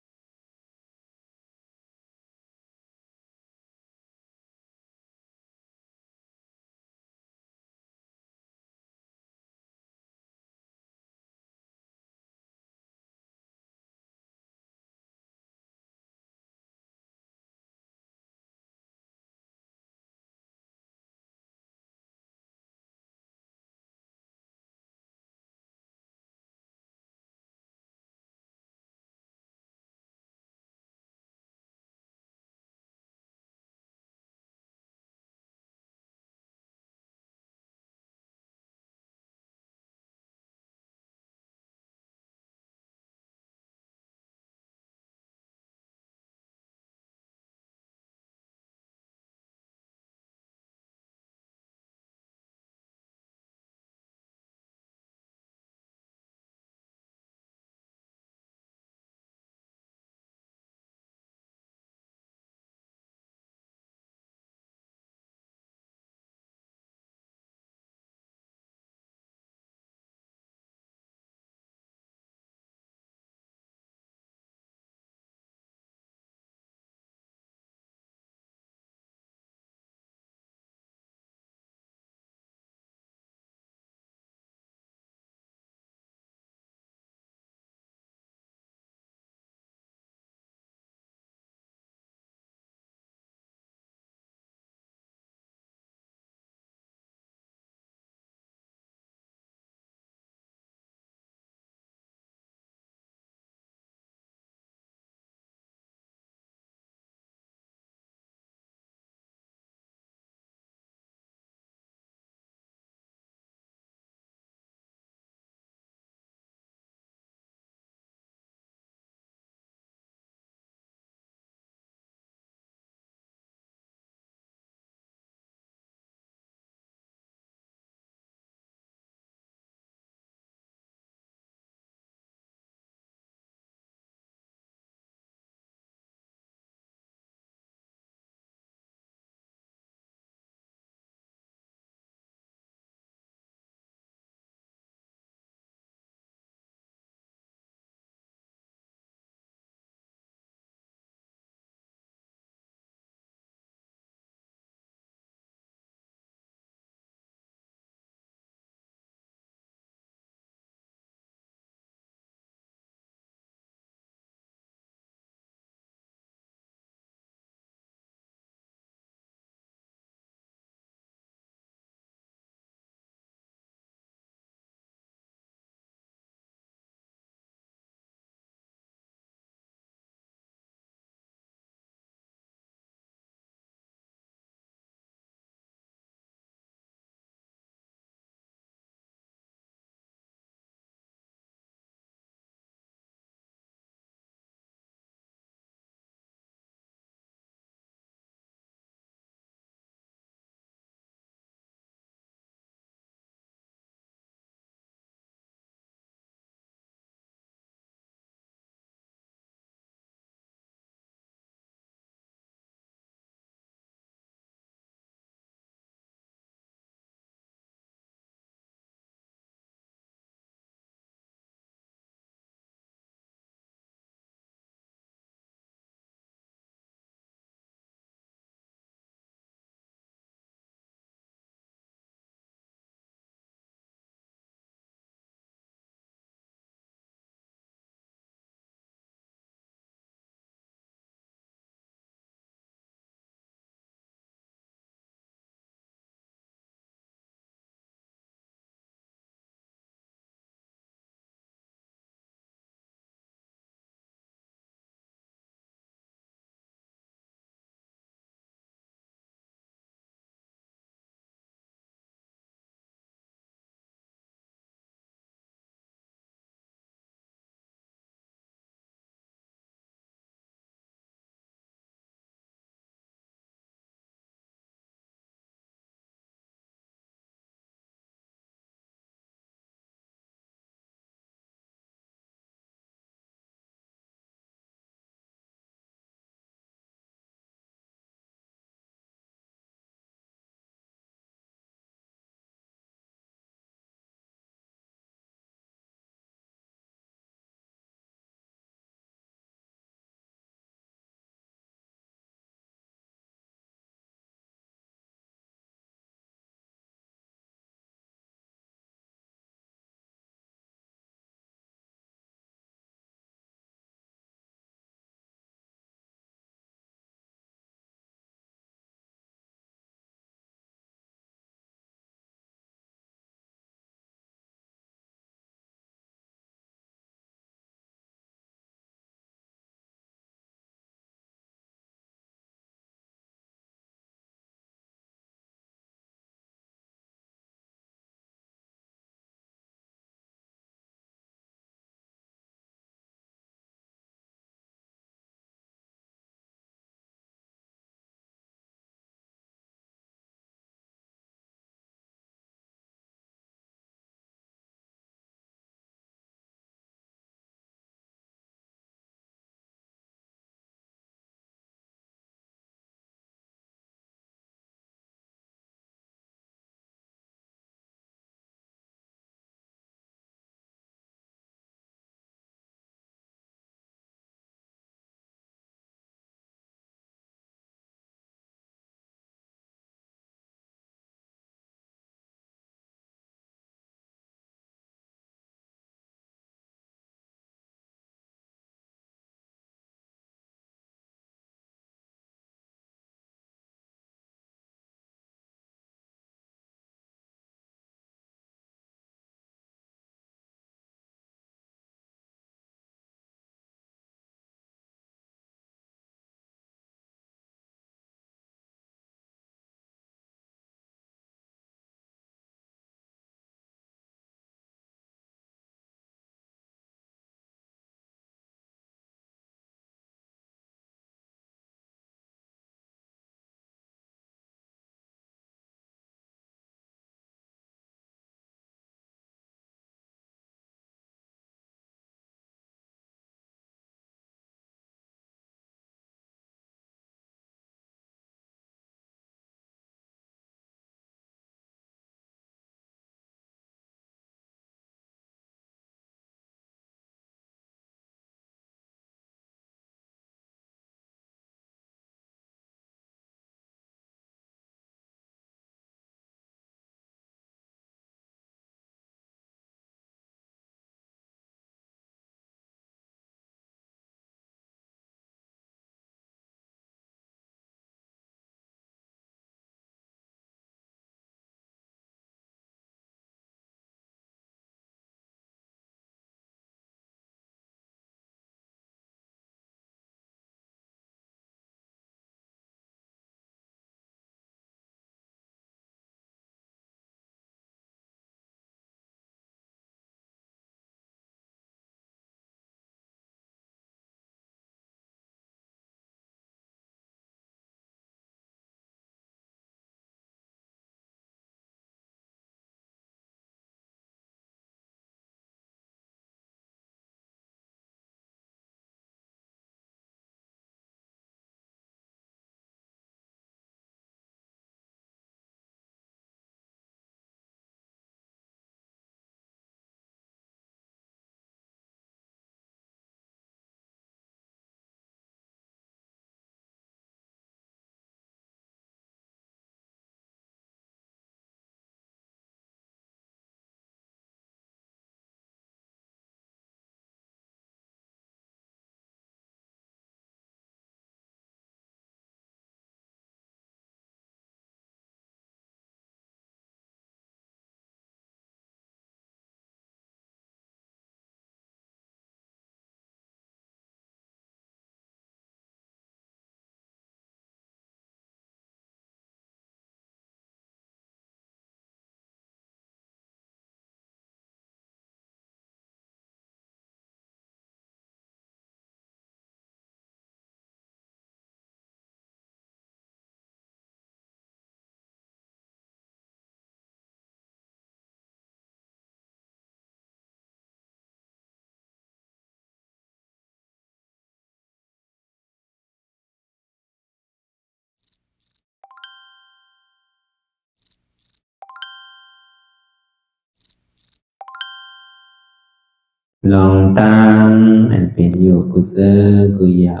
ลองตั้งอันเป็นอยู่กุเซอกุยา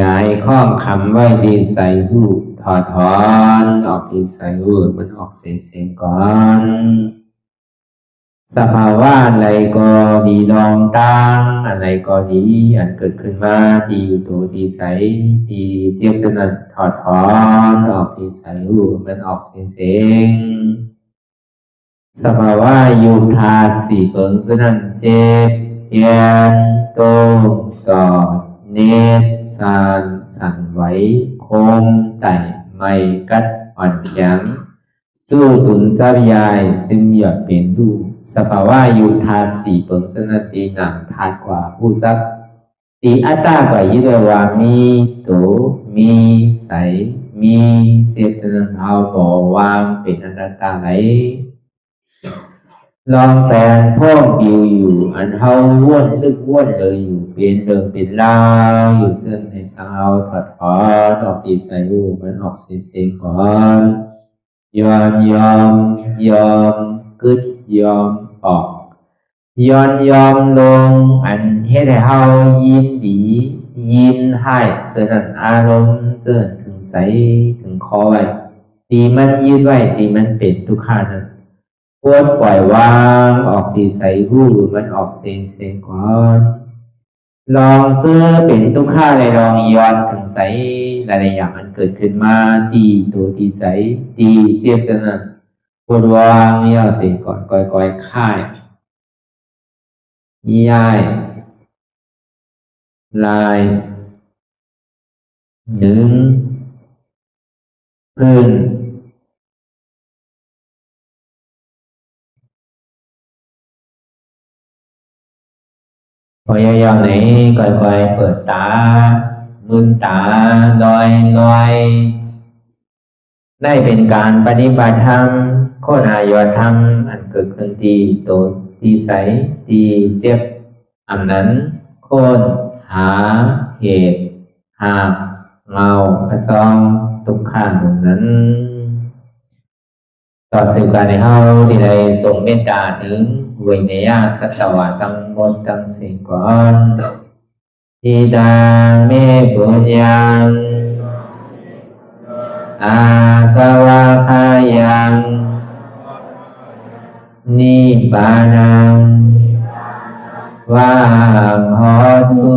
ย้ายข้องคำไว้ที่ใส่หูถอดถอนออกที่ใส่หูมันออกเสียงก่อนสภาวะอะไรก็ดีลองตั้งอะไรก็ดีอันเกิดขึ้นมาที่อยู่ตัวที่ใส่ที่เจี๊ยบสนัดถอดถอนออกที่ใส่หูมันออกเสียงสภาวะยุทธาสีเปิงสนัดเจ็บเทียนโตกอดเนตสั่นไหวโคมไต่ไม่กัดอ่อนแข็งสู้ตุนทรัพยายจึงอยากเป็นดูสภาวะยุทธาสีเปิงสนัดตีหนังทาดกว่าผู้ทรัพย์ตีอัตตากว่ายึดว่ามีโตมีใสมีเจ็บสนัดเอาบ่วางเป็นอนัตตาไหลลองแสนพ่องปิวอยู่อันเฮาว่นลึกว่นเลยอยู่เป็นเดิมเป็นลาวอยู่ซึ่งในสาวถอดถอนออกตีใส่หูมันออกเสียงก่อนยอมกึดยอมออกยอมลงอันเฮ็ดให้เฮายินดียินให้เสื่อมอารมณ์เสื่อมถึงใสถึงคอไว้ตีมันยืดไว้ตีมันเป็นทุกขานั้นควรปล่อยวางออกที่ใส่หูมันออกเสียงก่อนลองเสื้อเป็นทุกข้าเลยลองย้อนถึงใสหลายๆอย่างมันเกิดขึ้นมาตีตัวตีใสตีเจียบสนั่นควรวางย่อเสียงก่อนก่อยค่ายย้ายลายหนึ่งพื้นพยายามไหนก่อยเปิดตาลืมตาลอยได้เป็นการปฏิบัติธรรมโคตรอายธรรมอันเกิดขึ้นที่โตที่ใสที่เจ็บอันนั้นโคนหาเหตุหาเงาพระจองทุกขันนั้นต่อสืบการในเฮาที่ได้ส่งเมตตาถึงวิเนยสัตวะตั้งหมดตั้งสิ่งก่อนอิดาเมปุญญังอาสวะคายังนิบานังวาหอตุ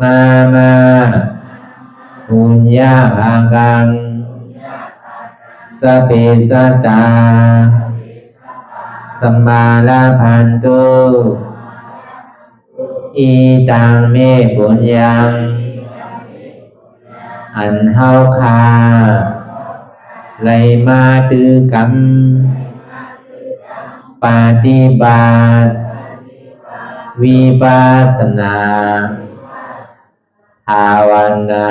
มาปุญญาภังกังสเปสัตตาสัมมาลาภันตุอิตังเมปุญญังอันเฮาคาไลมาตือกรรมปฏิบัติวิปัสสนาภาวนา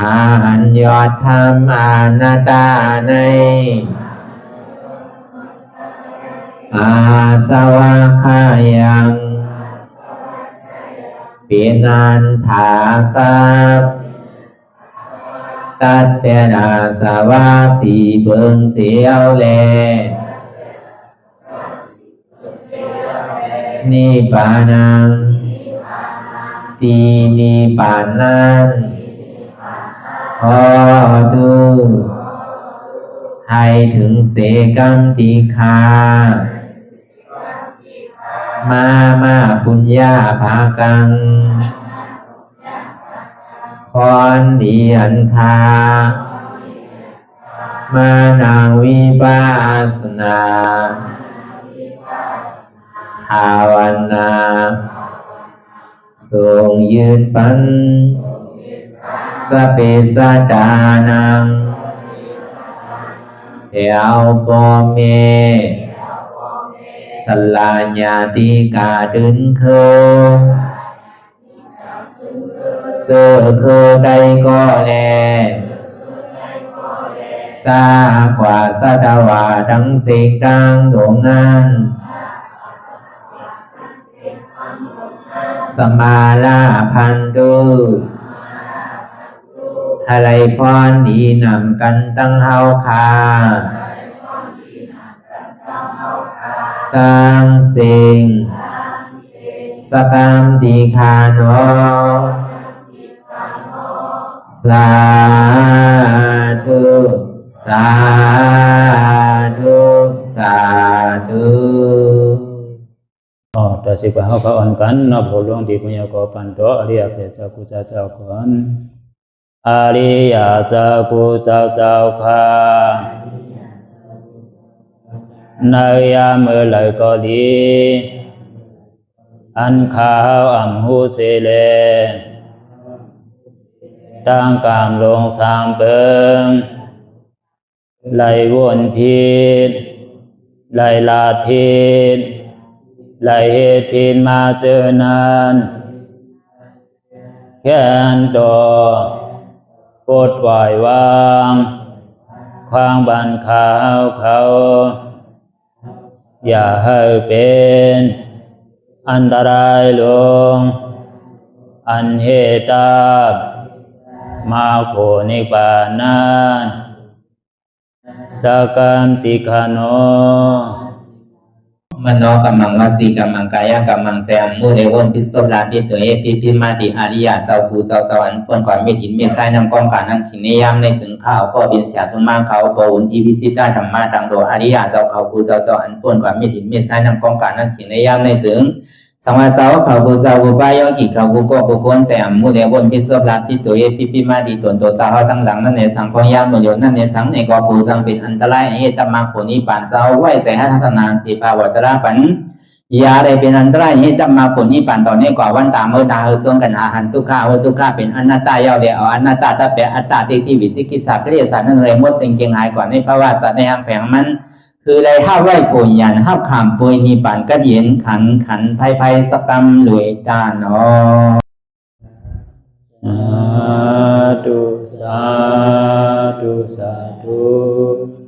หาหันยอดธรรมอนัตตาในอาสวะคายังเปนันถาสัพตัดเปนาสวะสีเปิงเสียวแลนิพพานังตีนิพพานันขอดูให้ถึงเสกัมติคามาปุญญาภากังพรดีอันคามานังวิปัสสนาภาวนาทรงยืนปันสเปสัตตานังเอวปอเมสลาญาติกาดึงเคเจอเคได้ก็แลจากว่าสัตวาทั้งสิ่งดังดวงนั้นสมาลาพันตุอะไรพรดีนำกันตั้งเฮาคา ตังสิงสกัมติคาโนสาธุสาธุสาธุ ต่อสิกว่าเขาอ่อนกันนับหัวหลวงที่ปุญญาโกปันโตอริยเปเจ้ากูเจ้าก่อนอริยเจ้ากูเจ้าค่ะในยามเมื่อไหร่ก็ดีอันข้าวอ่ำหูเสเลตั้งกามลงสามเปิงไหลวนพิษไหลลาดพิษไหลเหตุพิษมาเจอนานแค้นดอกปดไหววางความบันขาวเขาอย่าให้เป็นอันตรายลงอันเหตุตามาโผนิปานันสกัมติคาโนมโนกัมมังวสีกัมมังกายกัมมังแสมมุเรวนพิศลาปิตัวเอพิมาติอาริยะเจ้าภูเจ้าสวรรค์พ้นความเมตินเมสายนำกองการนั่งขินในยามในจึงข้าวก็บินเสียสมาเขาปวุนทีวิสิตาธรรมะตังโดอาริยะเจ้าเขาภูเจ้าสวรรค์พ้นความเมตินเมสายนำกองการนั่งขินในยามในจึงสังวาเจ้าเขาภูเจ้าภูปายอกิเขาภูก็ภูกวนแสมมุเรวนพิศลาปิตัวเอพิมาติตนตัวสาวตั้งหลังนั่นในสังพยามโยนั่นในสังในกอภูสังเป็นอันตรายเหตุมรรคผลนิพพานเจ้าไหวใส่ให้ทัศนานสีภาวตระปันยาได้เป็นอันตรายให้จำมาผลนิพพานตอนนี้กว่าวันตามเมื่อตาเฮอจงกันอาหารทุกข้าทุกข้าเป็นอนัตตาเยาวเดียวอนัตตาตาเปอัตตาติวิจิกิจสักเรียสันนั่นเลยมดสิ่งเก่งหายกว่าในภาวะสัตว์ในอังแผงมันคือเลยห้าไหวผลยันห้าขามปุยนิพพานก็เย็นขันภัยสกรรมรวยตาเนาะสาธุ